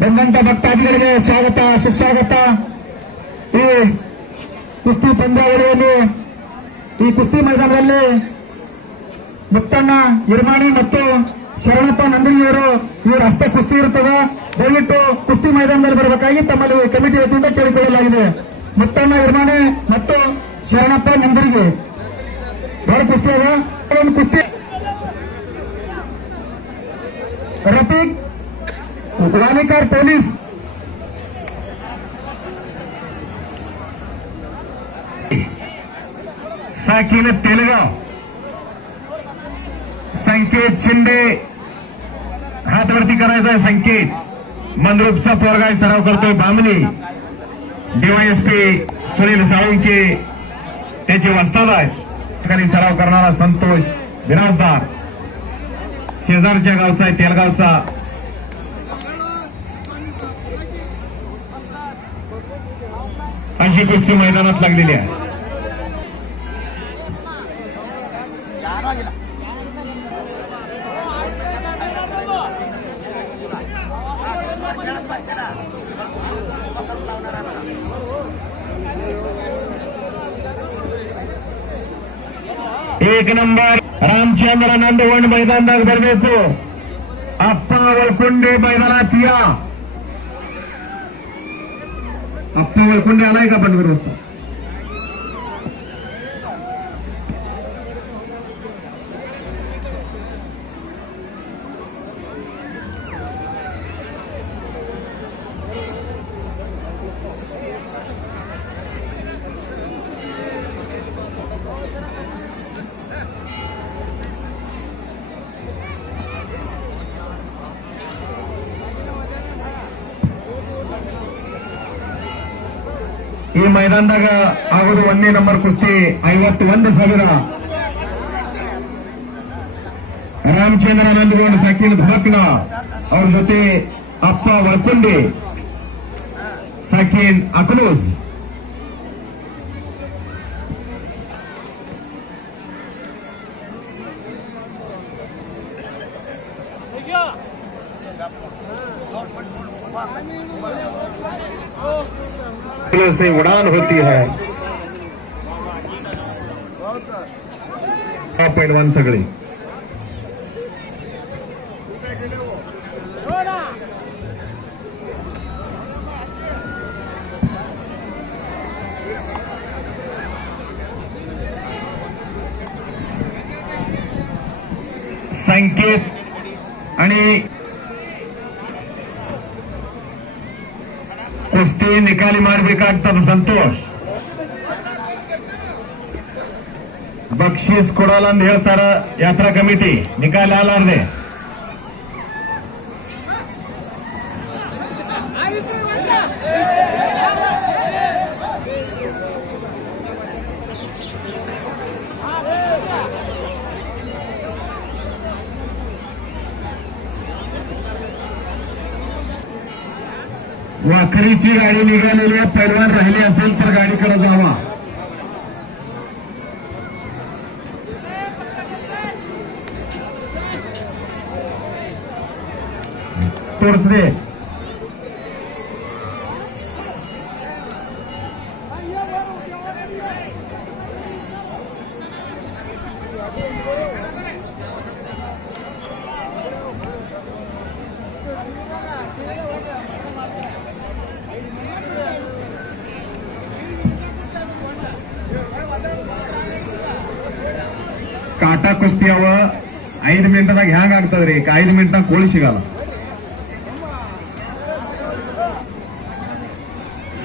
ಬಂದಂತ ಭಕ್ತಾದಿಗಳಿಗೆ ಸ್ವಾಗತ ಸುಸ್ವಾಗತ. ಈ ಕುಸ್ತಿ ಪಂದ್ಯಾವಳಿಯಲ್ಲಿ ಈ ಕುಸ್ತಿ ಮೈದಾನದಲ್ಲಿ ಮುತ್ತಣ್ಣ ಇರ್ಮಾಣಿ ಮತ್ತು ಶರಣಪ್ಪ ನಂದಗಿಯವರು ಇವರು ಅಷ್ಟೇ ಕುಸ್ತಿ ಇರುತ್ತದೆ. ದಯವಿಟ್ಟು ಕುಸ್ತಿ ಮೈದಾನದಲ್ಲಿ ಬರಬೇಕಾಗಿ ತಮ್ಮಲ್ಲಿ ಕಮಿಟಿ ವತಿಯಿಂದ ಕೇಳಿಕೊಳ್ಳಲಾಗಿದೆ. ಮುತ್ತಣ್ಣ ಇರ್ಮಾಣಿ ಮತ್ತು ಶರಣಪ್ಪ ನಂದಗಿ ದೊಡ್ಡ ಕುಸ್ತಿ ಅದ. ಒಂದು ಕುಸ್ತಿ रफीक वालेकर पोलीस साकीन तेलगाव संकेत शिंदे हात वरती करायचा आहे. संकेत मंद्रुपचा पोरगाय सराव करतोय. बामणी डीवायएसपी सुनील साळुंके त्याचे वस्ताद आहेत. ठिकाणी सराव करणारा संतोष बिराजदार शेजारच्या गावचा आहे तेलगावचा. अशी कुस्ती मैदानात लागलेली आहे. एक नंबर रामचंद्र नंदवण मैदानात बरवेतो. आप्पा वळकुंडे मैदानात या. आप्पा वळकुंडे आलाय का बंडगर वस्ता? ಈ ಮೈದಾನದಾಗ ಆಗೋದು 1ನೇ ನಂಬರ್ ಕುಸ್ತಿ 51,000. ರಾಮಚಂದ್ರ ನಂದಗೌಡ ಸಾಕಿನ ಧಮಕ್ನ ಅವ್ರ ಜೊತೆ ಅಪ್ಪ ವಳ್ಕುಂಡೆ ಸಾಕಿನ್ ಅಕನೂಸ್. से उड़ान होती है. पैलवान सगळे संकेत आणि ಕುಸ್ತಿ ನಿಕಾಲಿ ಮಾಡಬೇಕಾಗ್ತದ. ಸಂತೋಷ್ ಬಕ್ಷೀಸ್ ಕೊಡಲ್ಲ ಅಂತ ಹೇಳ್ತಾರ ಯಾತ್ರಾ ಕಮಿಟಿ. ನಿಕಾಲಿ ಆಲಾರ್ದೆ वाखरीची गाडी निघालेली आहे. पैलवान राहिले असेल तर गाडीकडे जावा. तोरचरे ಕಾಟ ಕುಸ್ತಿ ಅವ 5 ಮಿನಿಟ್ದಾಗ ಹ್ಯಾಂಗ ಆಗ್ತದ್ರಿ 5 ಮಿನಿಟ್ನಾಗ ಕೋಳಿ ಸಿಗಲ್ಲ.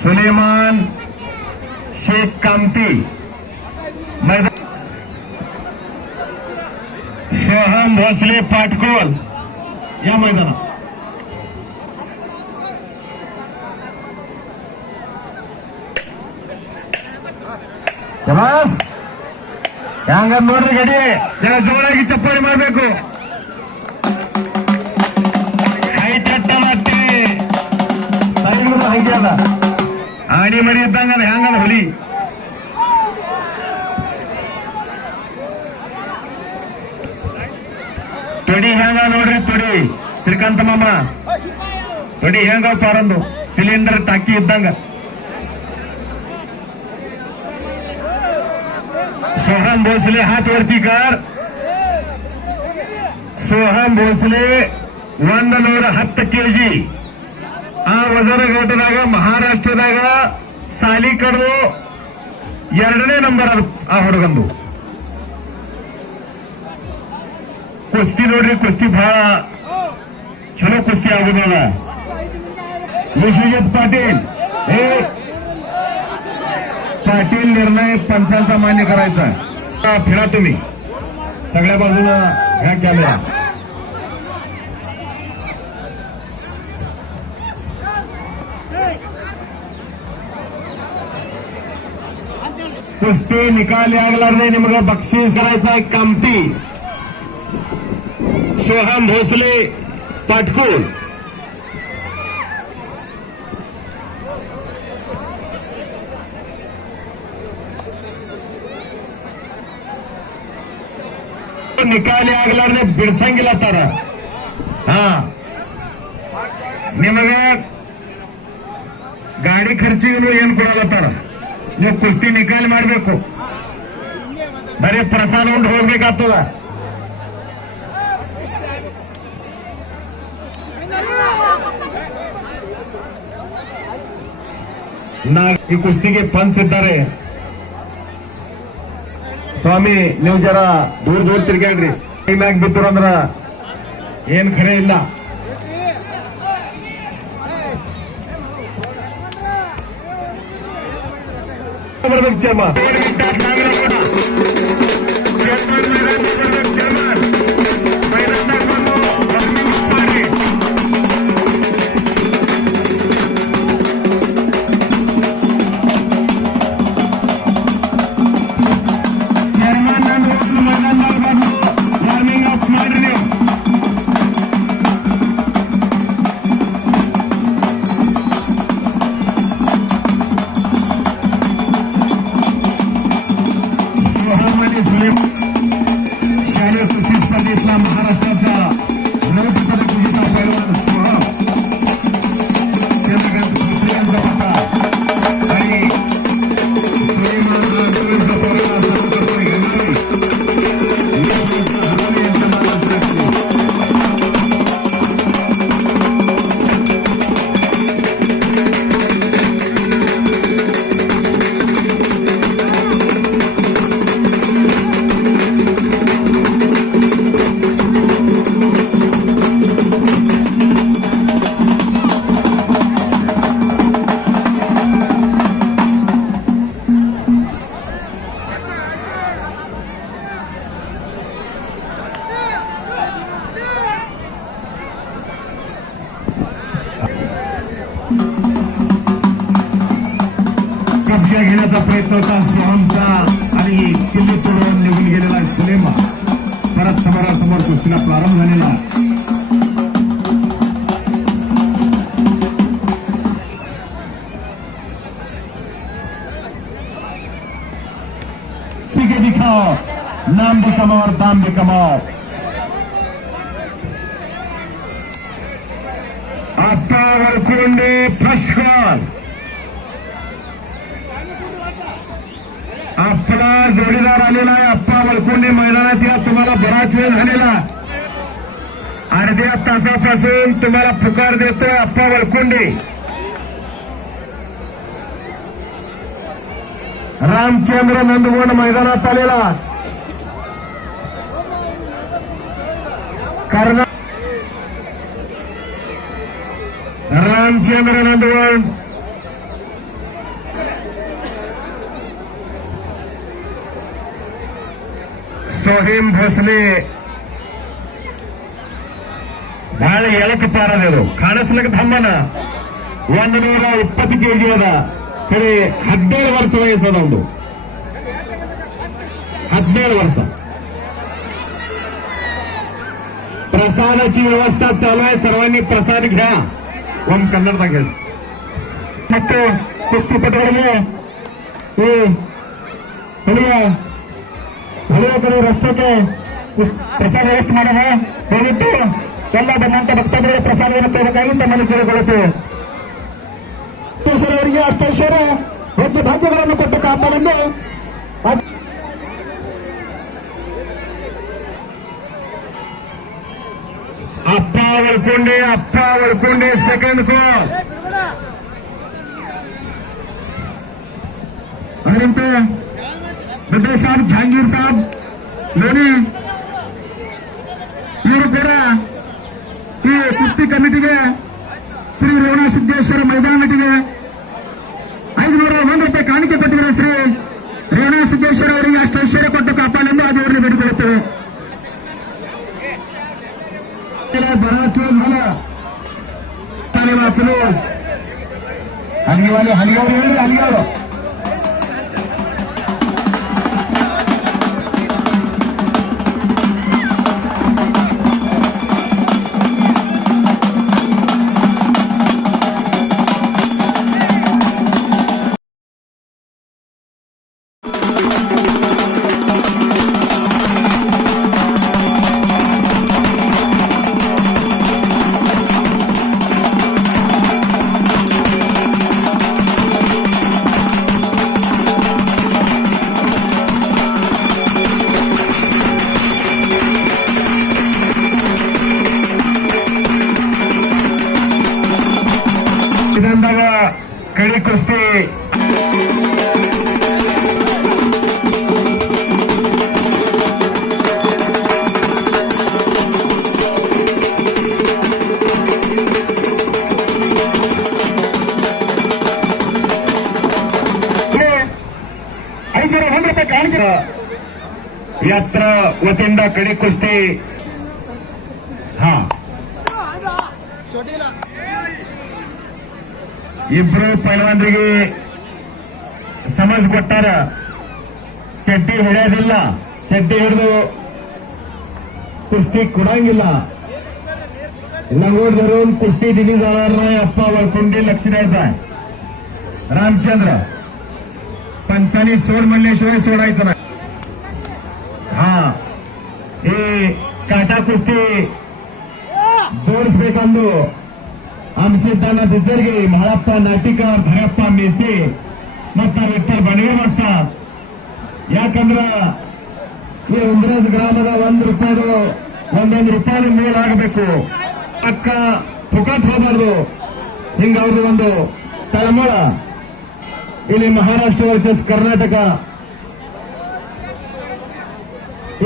ಸುಲೇಮಾನ್ शेख कामती मैदान सोहम भोसले पाटकोल या मैदानात ಶಬಾಸ್ ಹ್ಯಾಂಗ ನೋಡ್ರಿ ಗಡಿ ಜನ ಜೋರಾಗಿ ಚಪ್ಪಾಳಿ ಮಾಡಬೇಕು. ಹೈಟೆಟ್ಟ ಮತ್ತೆ ಹಂಗೆ ಅದ ಆಡಿ ಮರಿ ಇದ್ದಂಗ ಅದ ಹ್ಯಾಂಗದ ಹುಲಿ. ತೊಡಿ ಹ್ಯಾಂಗ ನೋಡ್ರಿ ತೊಡಿ ಶ್ರೀಕಾಂತ ಮಾಮ ತೊಡಿ ಹೆಂಗ ಪಾರಂದು ಸಿಲಿಂಡರ್ ಟಾಕಿ ಇದ್ದಂಗ. सोहम भोसले हात वरती कर. सोहम भोसले 110 kg ಆ ವಜನ ಘಟದಾಗ ಮಹಾರಾಷ್ಟ್ರದಾಗ ಸಾಲಿ ಕಡದು 2ನೇ ನಂಬರ್ ಅದು ಆ ಹುಡುಗಂದು. ಕುಸ್ತಿ ನೋಡ್ರಿ ಕುಸ್ತಿ ಬಹಳ ಚಲೋ ಕುಸ್ತಿ ಆಗುದಲ್ಲ. विश्वजित पाटील हे पाटील निर्णय पंचांचा मान्य करायचा. फिरा तुम्ही सगळ्या बाजूला ह्या कॅमेरा. कुस्ती निकाल लागणार नाही निमग बक्षीस करायचा आहे. कामती सोहम भोसले पाटकुल ನಿಕಾಲಿ ಆಗ್ಲಾರ್ದೆ ಬಿಡ್ಸಂಗಿಲ್ಲ ತರ. ಹಾ ನಿಮಗ ಗಾಡಿ ಖರ್ಚಿಗೂ ಏನ್ ಕೊಡಲತ್ತಾರ. ನೀವು ಕುಸ್ತಿ ನಿಕಾಲಿ ಮಾಡಬೇಕು. ಬರೀ ಪ್ರಸಾದ ಉಂಡು ಹೋಗ್ಬೇಕಾಗ್ತದ. ಈ ಕುಸ್ತಿಗೆ ಪಂಚ್ ಇದ್ದಾರೆ. ಸ್ವಾಮಿ ನೀವು ಜರ ದೂರ ದೂರ ತಿರ್ಗಾಡ್ರಿ. ಮ್ಯಾಗ ಬಿತ್ತರಂದ್ರ ಏನ್ ಖರೆ ಇಲ್ಲ. ಬರ್ಬೇಕು ಚೇರ್ಮನ್ शालेय कुस्ती स्पर्धेतला महाराष्ट्राचा नवपदक विजेता पैलवान सोहम चंद्रकांत भोसले यांचा पत्ता आणि सुलेमान यांचा पत्ता सर्वप्रथम घेणारे यांच्या नावात राखले. कब्जा घेण्याचा प्रयत्न होता सोहमचा आणि किल्ली तोडून निघून गेलेला सुलेमा. परत समोरासमोर कुस्तीला प्रारंभ झालेला. फिके दिखाओ नाम भी कमाओ दाम भी कमाओ. आप्पा वरकुंडे फर्स्ट कॉल. आपला जोडीदार आलेला आहे अप्पा वळकुंडे मैदानात. या तुम्हाला बराच वेळ झालेला. अर्ध्या तासापासून तुम्हाला पुकार देतोय अप्पा वळकुंडे. रामचंद्र नंदगोंड मैदानात आलेला कर्ण रामचंद्र नंदगड सोहिम भोसले ಬಹಳ ಎಳಕ ಪಾರದೇರು ಕಾಣಿಸ್ಲಿಕ್ಕೆ ಧಮ್ಮನ 120 kg ಅದ ಕಡೆ 17 ವರ್ಷ ವಯಸ್ಸದ ಒಂದು 17 ವರ್ಷ प्रसादाची व्यवस्था चालू आहे सर्वांनी प्रसाद घ्या ओम कन्नडದಾಗ ಹೇಳಿ ಮತ್ತು ಕುಸ್ತಿಪಟುಗಳಿಗೆ ಈ ಹಳೆಯ ಕಡೆ ರಸ್ತೆಗೆ ಪ್ರಸಾದ ವ್ಯವಸ್ಥೆ ಮಾಡೋಣ ದಯವಿಟ್ಟು ಎಲ್ಲ ಬಂದಂತ ಭಕ್ತಾದಿಗಳಿಗೆ ಪ್ರಸಾದವನ್ನು ತಗೋಬೇಕಾಗಿ ತಮ್ಮನ್ನು ಕೇಳಿಕೊಳ್ಳುತ್ತೇವೆ ಅವರಿಗೆ ಅಷ್ಟೈಶ್ವರ್ಯ ಹೆಚ್ಚು ಭಾಗ್ಯಗಳನ್ನು ಕೊಟ್ಟು ಕಾಪಾಡೆಂದು अप्पा वळकोंडे सेकंड को अनंत सदस्य साहब जहांगीर साहब लोणी ಇವರು ಕೂಡ ಈ ಕುಸ್ತಿ ಕಮಿಟಿಗೆ ಶ್ರೀ ರೇವಣ ಸಿದ್ದೇಶ್ವರ ಮೈದಾನಟಿಗೆ 501 ರೂಪಾಯಿ ಕಾಣಿಕೆ ಕೊಟ್ಟಿದ್ದಾರೆ ಶ್ರೀ ರೇವಣ ಸಿದ್ದೇಶ್ವರ ಅವರಿಗೆ ಅಷ್ಟು ಐಶ್ವರ್ಯ ಕೊಟ್ಟು ಕಾಪಾಡೆಂದು ಆ ದೇವರಿಗೆ ಬೇಡಿಕೊಳ್ಳುತ್ತೇವೆ बराच वेळ झाला आपलं हल्लीवाले हल्लीवर कडी कुस्ती ₹501 ಕಾಣಿಕೆ यात्रा वतींदा कडी कुस्ती ಇಬ್ರು ಪೈಲ್ವಾನರಿಗೆ ಸಮಜ್ ಕೊಟ್ಟಾರ ಚಡ್ಡಿ ಹಿಡಿಯೋದಿಲ್ಲ ಚಡ್ಡಿ ಹಿಡಿದು कुस्ती ಕೊಡಂಗಿಲ್ಲ लंगोट धरून कुस्ती दिली जाणार नाही अप्पा वळकोंडे लक्ष द्यायचं रामचंद्र पंचांनी सोड म्हणल्याशिवाय सोडायचं नाही हे काटा कुस्ती ಜೋಡಿಸ್ಬೇಕಂದು ಅಂಶಿದ್ದಾನ ಬಿದ್ದರ್ಗಿ ಮಹಳಪ್ಪ ನಾಟಿಕರ್ ಭರಪ್ಪ ಮೇಸಿ ಮತ್ತ ವಿಠಲ್ ಬಣವೆ ಮಾಸ್ತಾರ್ ಯಾಕಂದ್ರ ಈ ಉಂದ್ರಾಜ್ ಗ್ರಾಮದ ಒಂದೊಂದು ರೂಪಾಯಿ ಮೇಲಾಗಬೇಕು ಅಕ್ಕ ಪುಕಟ್ ಹೋಗಬಾರ್ದು ಹಿಂಗ ಅವ್ರದ್ದು ಒಂದು ತಳಮಳ ಇಲ್ಲಿ ಮಹಾರಾಷ್ಟ್ರ ವರ್ಸಸ್ ಕರ್ನಾಟಕ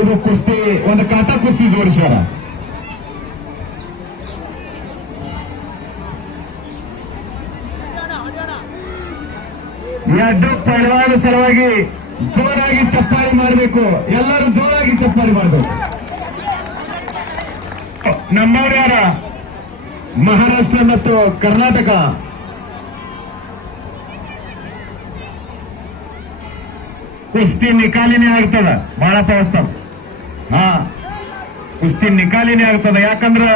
ಇದು ಕುಸ್ತಿ ಒಂದು ಕಾಟಾ ಕುಸ್ತಿ ಜೋಡಿಸ್ಯಾರ ಎರಡು ಪೈಲ್ವಾನ ಸಲುವಾಗಿ ಜೋರಾಗಿ ಚಪ್ಪಾಳಿ ಮಾಡಬೇಕು ಎಲ್ಲರೂ ಜೋರಾಗಿ ಚಪ್ಪಾಳಿ ಮಾಡಬೇಕು ನಮ್ಮವ್ರು ಯಾರ ಮಹಾರಾಷ್ಟ್ರ ಮತ್ತು ಕರ್ನಾಟಕ ಕುಸ್ತಿ ನಿಕಾಲಿನೇ ಆಗ್ತದ ಬಹಳ ತೋರಿಸ್ತಾರ ಕುಸ್ತಿ ನಿಕಾಲಿನೇ ಆಗ್ತದ ಯಾಕಂದ್ರ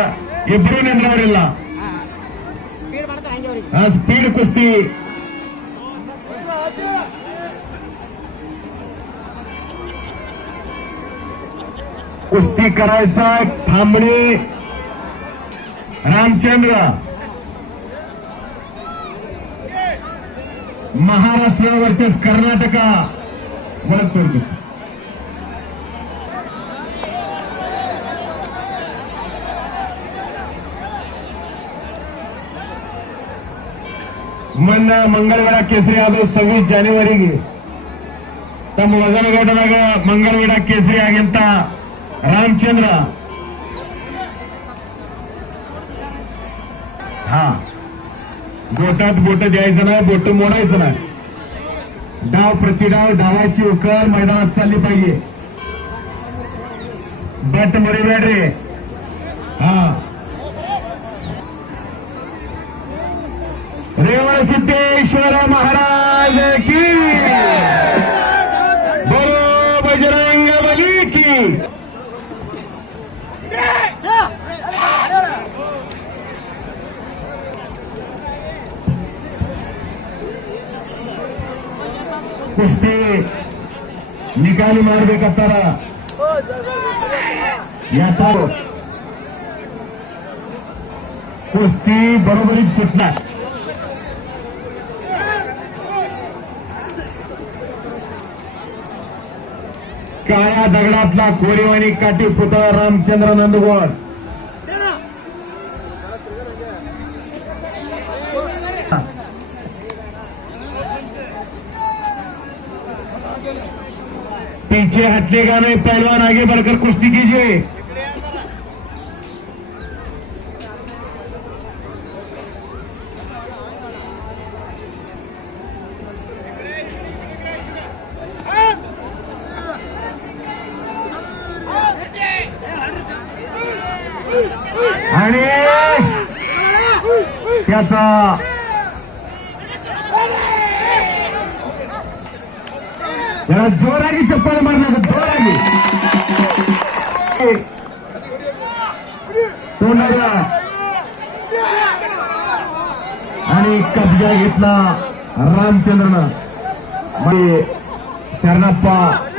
ಇಬ್ರು ನಿಂದ್ರವ್ರಿಲ್ಲ स्पीड कुस्ती कुस्ती करायचा थांबणे रामचंद्र महाराष्ट्र वर्सेस कर्नाटका वळतोड कुस्ती ಮೊನ್ನೆ ಮಂಗಳವಾರ ಕೇಸರಿ ಆದ 26 ಜನವರಿಗೆ ತಮ್ಮ ವಜನಗೌಡದಾಗ ಮಂಗಳವಾರ ಕೇಸರಿ ಆಗಿಂತ ರಾಮಚಂದ್ರ हा, बोटात बोट द्यायचं नाही, बोट मोडायचं नाही. डाव प्रतिडाव, डावाची उकळ मैदानात चालली पाहिजे. बट मरे बॅट रे. हा, रेवण सिद्धेश्वर महाराज की, बोलो बजरंग बली की. कुस्ती निकाली ಮಾಡಬೇಕಾಗ್ತಾರ. याचा कुस्ती बरोबरीत सुटणार. काळ्या दगडातला कोरीवाणी काठी पुतळा रामचंद्र नंदगोड. पीछे हटलेगा नहीं, पहलवान आगे बढ़कर कुश्ती कीजिए. आणि त्याचा त्याला जोराची चप्पल मारणार, जोराची तोंडाला आणि कब्जा घेतला रामचंद्रनं. ಶರಣಪ್ಪ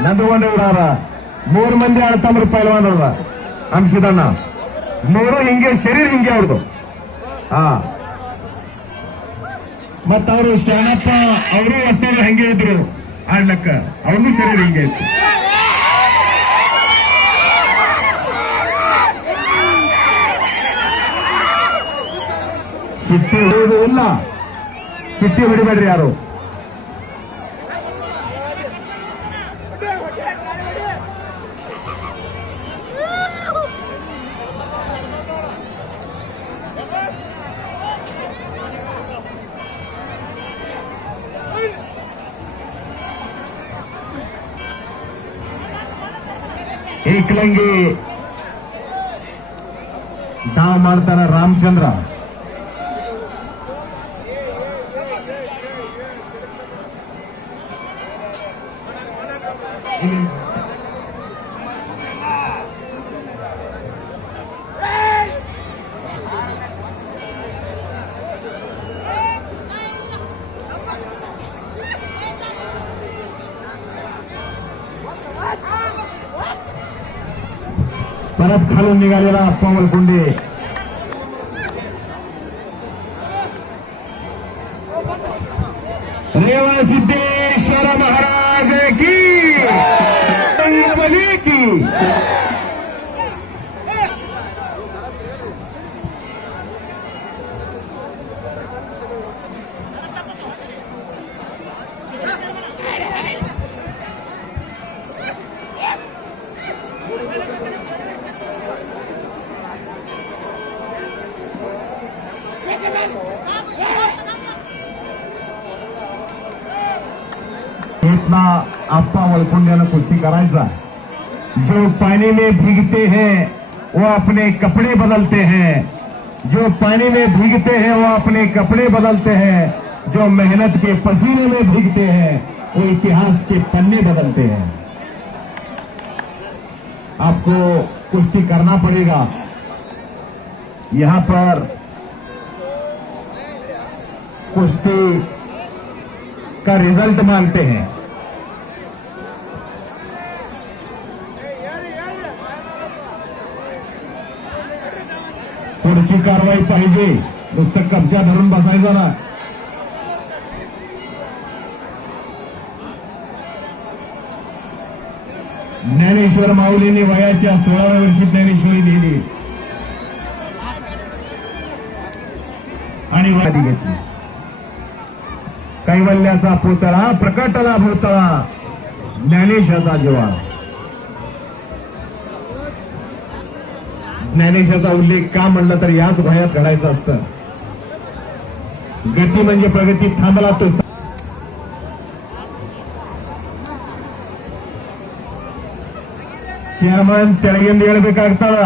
ನಂದಗೊಂಡವರ 3 ಮಂದಿ ಆಡ್ತಾಮ್ರ ಪೈಲ್ವಾನವ್ರ ಅಂಶದಣ್ಣ. 3 ಹಿಂಗೆ ಶರೀರ ಹಿಂಗೆ ಅವ್ರದು. ಹಾ, ಮತ್ತವರು ಶರಣಪ್ಪ ಅವರು ಹೊಸ್ತಾಗ ಹಂಗೆ ಇದ್ರು ಆಡ್ಲಕ್ಕ, ಅವ್ರದ್ದು ಶರೀರ ಹಿಂಗೆ ಇತ್ತು. ಸಿಟ್ಟಿ ಹೊಡೆಯುವುದು ಇಲ್ಲ, ಸಿಟ್ಟಿ ಹೊಡಿಬೇಡ್ರಿ ಯಾರು. एकलंगी डाव ಮಾಡ್ತಾನ ರಾಮಚಂದ್ರ. परत खालून निघालेला अप्पा मलकुंडे. रेवण सिद्धेश्वर महाराज की, बली की. इतना अप्पा मलकुंड्यानं कुस्ती करायचा. जो पानी में भीगते हैं वो अपने कपड़े बदलते हैं, जो पानी में भीगते हैं वो अपने कपड़े बदलते हैं, जो मेहनत के पसीने में भीगते हैं वो इतिहास के पन्ने बदलते हैं. आपको कुश्ती करना पड़ेगा. यहां पर कुश्ती का रिजल्ट मांगते हैं. पुढची कारवाई पाहिजे, नुसतं कब्जा धरून बसायचा ना. ज्ञानेश्वर माऊलींनी वयाच्या 16व्या वर्षी ज्ञानेश्वरी लिहिली आणि वादी घेतली. कैवल्याचा पुतळा प्रकटला भोतळा, ज्ञानेशाचा जिव्हाळा. ज्ञानेशाचा उल्लेख का म्हणलं तर याच वयात घडायचं असतं. गती म्हणजे प्रगती थांबला तो ಚೇರ್ಮನ್ ತೆಳಗಿಂದ ಹೇಳ್ಬೇಕಾಗ್ತದ.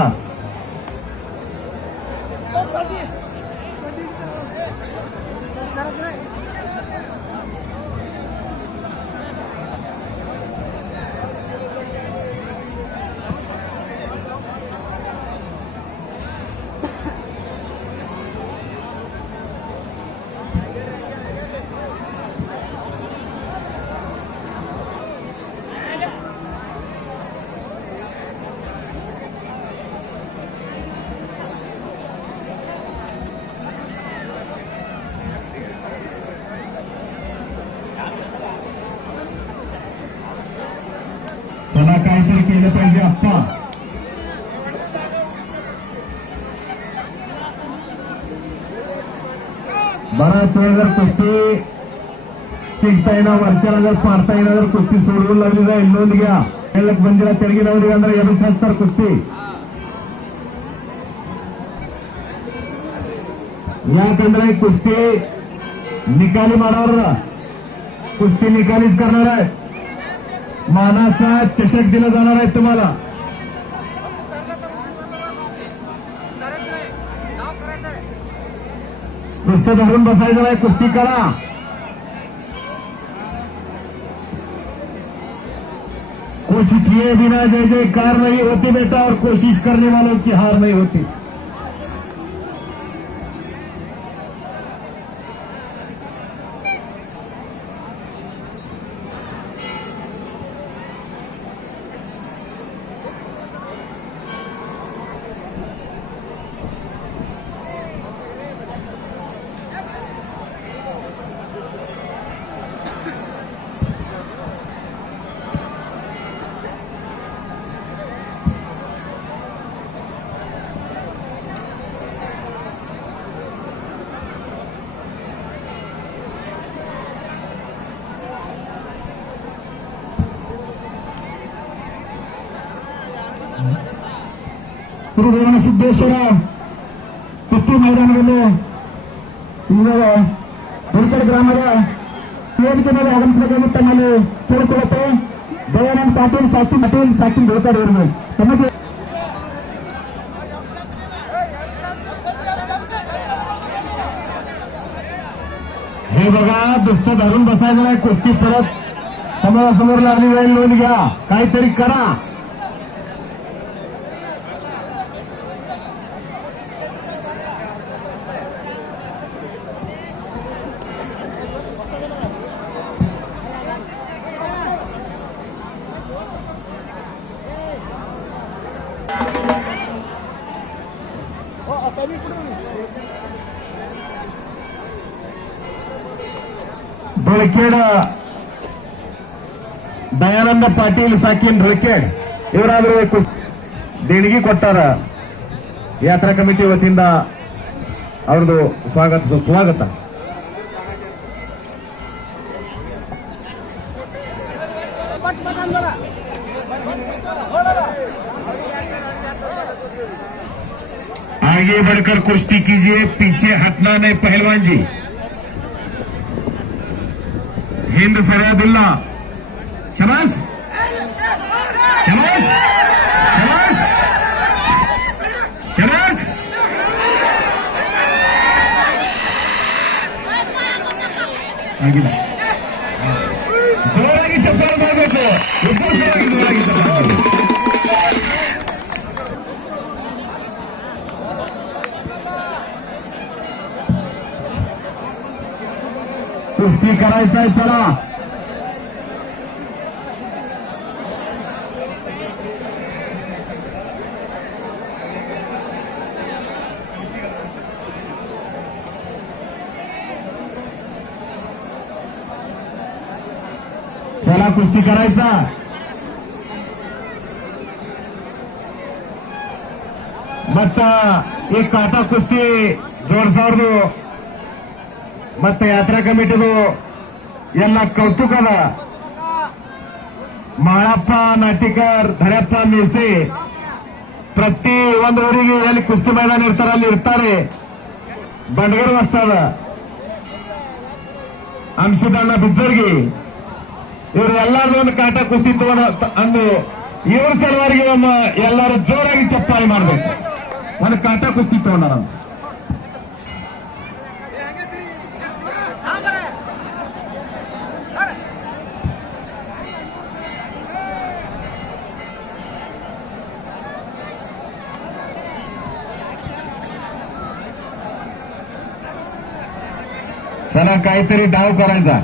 चला काहीतरी केलं पाहिजे आप्पा. बराच वेळ जर कुस्ती टिकता येणार वरच्याला जर पाडता येणार जर कुस्ती सोडवून लागली जाईल नोंद घ्या. बंजीला ತೆಳಗಿ ನವರಿಗೆ ಅಂದ್ರೆ 2 कुस्ती याकंದ್ರೆ कुस्ती निकाली मानावर कुस्ती निकालीच करणार आहे. मानाचा चषक दिला जाणार आहे तुम्हाला. नुसतं धरून बसायचं नाही, कुस्ती करा. कोशिश किए बिना जय जयकार नहीं होती बेटा और कोशिश करने वालों की हार नहीं होती. ಶ್ರೀ ರೇವಣಸಿದ್ದೇಶ್ವರ ಕುಸ್ತಿ ಮೈದಾನದಲ್ಲಿ ಇವಾಗ ಹುಡುಕಲ್ ಗ್ರಾಮದ ವೇದಿಕೆ ಮೇಲೆ ಆಗಮಿಸಬೇಕಾಗಿ ತಮ್ಮಲ್ಲಿ ಕೇಳಿಕೊಳ್ಳುತ್ತೆ. ದಯಾನಂದ್ ಪಾಟೀಲ್ ಸಾಕಿನ್ ಗೋಕಾಡ್ ಇವರು ತಮಗೆ हे बघा नुसतं धरून बसायचं नाही, कुस्ती परत समोरासमोर लागली जाईल. नोंद घ्या, काहीतरी करा. ढोळखेड ದಯಾನಂದ ಪಾಟೀಲ್ ಸಾಕಿನ್ ढोळखेड ಇವರಾದರೂ ದೇಣಿಗೆ ಕೊಟ್ಟಾರ. ಯಾತ್ರಾ ಕಮಿಟಿ ವತಿಯಿಂದ ಅವ್ರದ್ದು ಸ್ವಾಗತ. आगे बढ़कर कुश्ती कीजिए, पीछे हटना नहीं पहलवान जी. हिंद सरायदुल्ला शबास शबास शबास शबास. जोराಗಿ ಚಪ್ಪಾಳೆ ಮಾಡಬೇಕು. ಜೋರಾಗಿ ಚಪ್ಪಾಳೆ. कुस्ती करायचंय, चला. चला कुस्ती करायचा. मत एक काटा कुस्ती ಜೋಡಿಸೋರ್ದು ಮತ್ತೆ ಯಾತ್ರಾ ಕಮಿಟಿದು ಎಲ್ಲ ಕೌತುಕದ. ಮಾಳಪ್ಪ ನಾಟಿಕರ್, ಧರಪ್ಪ ಮೇಸೆ ಪ್ರತಿ ಒಂದು ಊರಿಗೆ ಎಲ್ಲಿ ಕುಸ್ತಿ ಮೈದಾನ ಇರ್ತಾರೆ ಅಲ್ಲಿ ಇರ್ತಾರೆ. ಬಂಡಗರ ವಸ್ತದ ಅಂಶದಣ್ಣ ಬಿದ್ದರ್ಗಿ ಇವರು ಎಲ್ಲಾರು ಕಾಟ ಕುಸ್ತಿ ತಗೊಂಡು ಅಂದು ಇವ್ರ ಸಲುವಾಗಿ ಎಲ್ಲರೂ ಜೋರಾಗಿ ಚಪ್ಪಾಳೆ ಮಾಡ್ಬೇಕು. ಒಂದು ಕಾಟ ಕುಸ್ತಿ ತಗೊಂಡ चला काहीतरी डाव करायचा.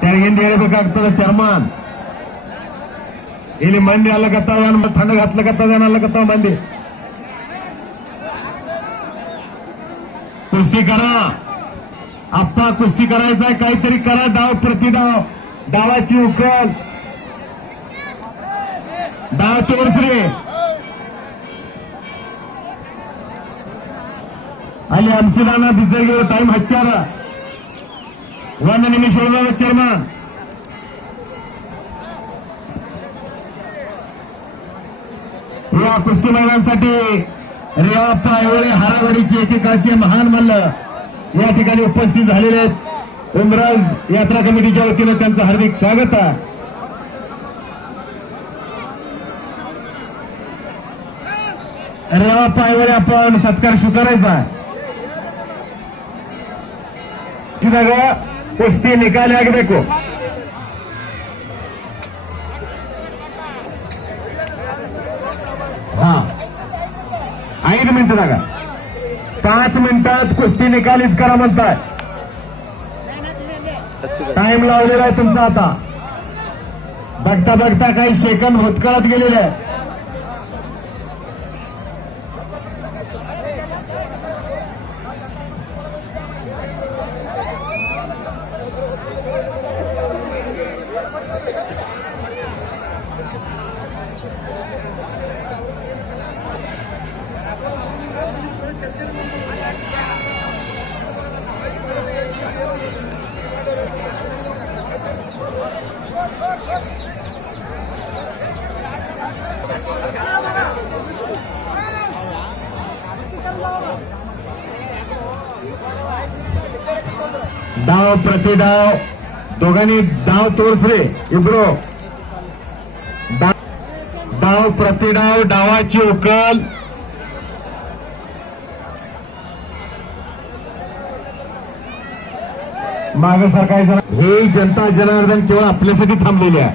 ತೆಳಗಿಂದ ಹೇಳ್ಬೇಕಾಗ್ತದ ಚರ್ಮನ್ ಇಲ್ಲಿ ಮಂದಿ ಅಲ್ಲಕತ್ತಾವ ತಣ್ಣಗೆ ಹತ್ಲಕತ್ತದ ಅಲ್ಲಕತ್ತಾವ ಮಂದಿ. कुस्ती करा आप्पा, कुस्ती करायचंय, काहीतरी करा. डाव प्रतिडाव, डावाची उकल, डाव तोरसरे. ಅಲ್ಲಿ ಅಂಶದಾನ ಬಿದ್ದಗಿರೋ ಟೈಮ್ ಹಚ್ಚಾರ. 1 ನಿಮಿಷ ಉಳಿದ ಚೇರ್ಮನ್. या कुस्ती मैदानासाठी रेवाप्पा ऐवळे हारावाडीचे एकेकाचे महान मल्ल या ठिकाणी उपस्थित झालेले आहेत. उमराज यात्रा कमिटीच्या वतीनं त्यांचं हार्दिक स्वागत आहे. रेवाप्पा ऐवळे आपण सत्कार स्वीकारायचा आहे. ಕುಸ್ತಿ ನಿಕಾಲಿ ಆಗಬೇಕು. हा 5 मिनिटाಗ 5 मिनिटात कुस्ती निकालीच करा म्हणताय. टाइम लावलेला आहे तुमचा. आता बघता बघता काही सेकंद होतकळत गेलेले आहे. डाव प्रतिडाव दोघांनी डाव तोरसरे. इब्रो डाव प्रतिडाव, डावाची उकल. मागे सरकायचं. हे जनता जनार्दन केवळ आपल्यासाठी थांबलेले आहे.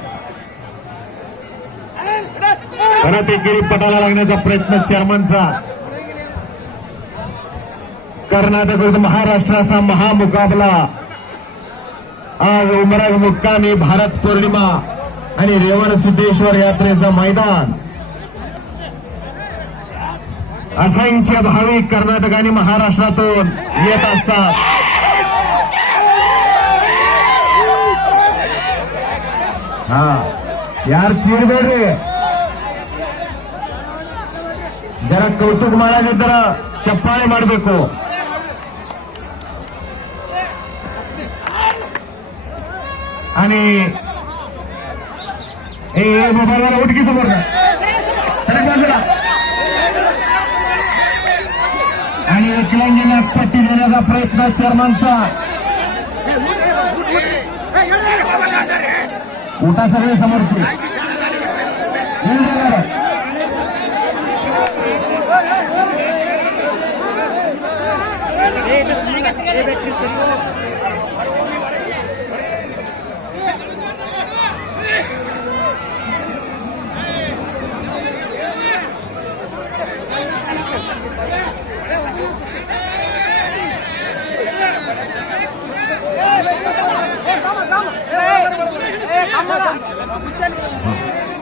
परत एकेरी पटाला लागण्याचा प्रयत्न चेअरमनचा. कर्नाटक विरुद्ध महाराष्ट्र असा महामुकाबला आज उमराज मुक्कामी, भारत पौर्णिमा आणि रेवण सिद्धेश्वर यात्रेचं मैदान. असंख्य भाविक कर्नाटक आणि महाराष्ट्रातून येत असतात. हा यार चिरबेड्रे जरा कौतुक ಮಾಡಾಗಿದ್ದರ ಚಪ್ಪಾಳೆ ಮಾಡಬೇಕು. आणि हे मोबाईलवाला उठकी समोर सरक बाजूला. आणि एकलांगीला पट्टी देण्याचा प्रयत्न चेअरमनचा. उठा सगळे समोरचे.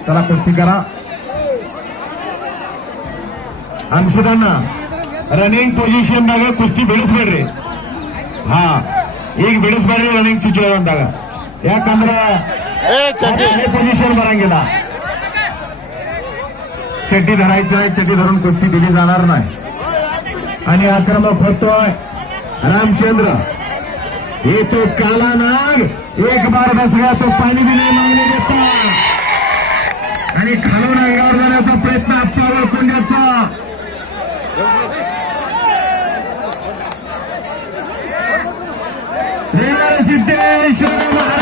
चला कुस्ती करा. ಅಂಶದಣ್ಣ ರನ್ನಿಂಗ್ ಪೊಸಿಷನ್ ದಾಗ ಕುಸ್ತಿ ಬಿಡಿಸ್ಬೇಡ್ರಿ. ಹಾ ಈಗ ಬಿಡಿಸ್ಬೇಡ್ರಿ ರನ್ನಿಂಗ್ ಸಿಚುವೇಶನ್ ದಾಗ. ಯಾಕಂದ್ರೆ ಪೊಸಿಷನ್ ಬರಂಗಿಲ್ಲ. चड्डी धरायची नाही. चड्डी धरून कुस्ती दिली जाणार नाही. आणि आक्रमक होतोय रामचंद्र. येतो काला नाग. एक बार बस गया तो पाणी भी नाही मागणे देता. आणि खालून अंगावर जाण्याचा प्रयत्न आप्पावर कोंड्याचा. सिद्धेश्वर महाराज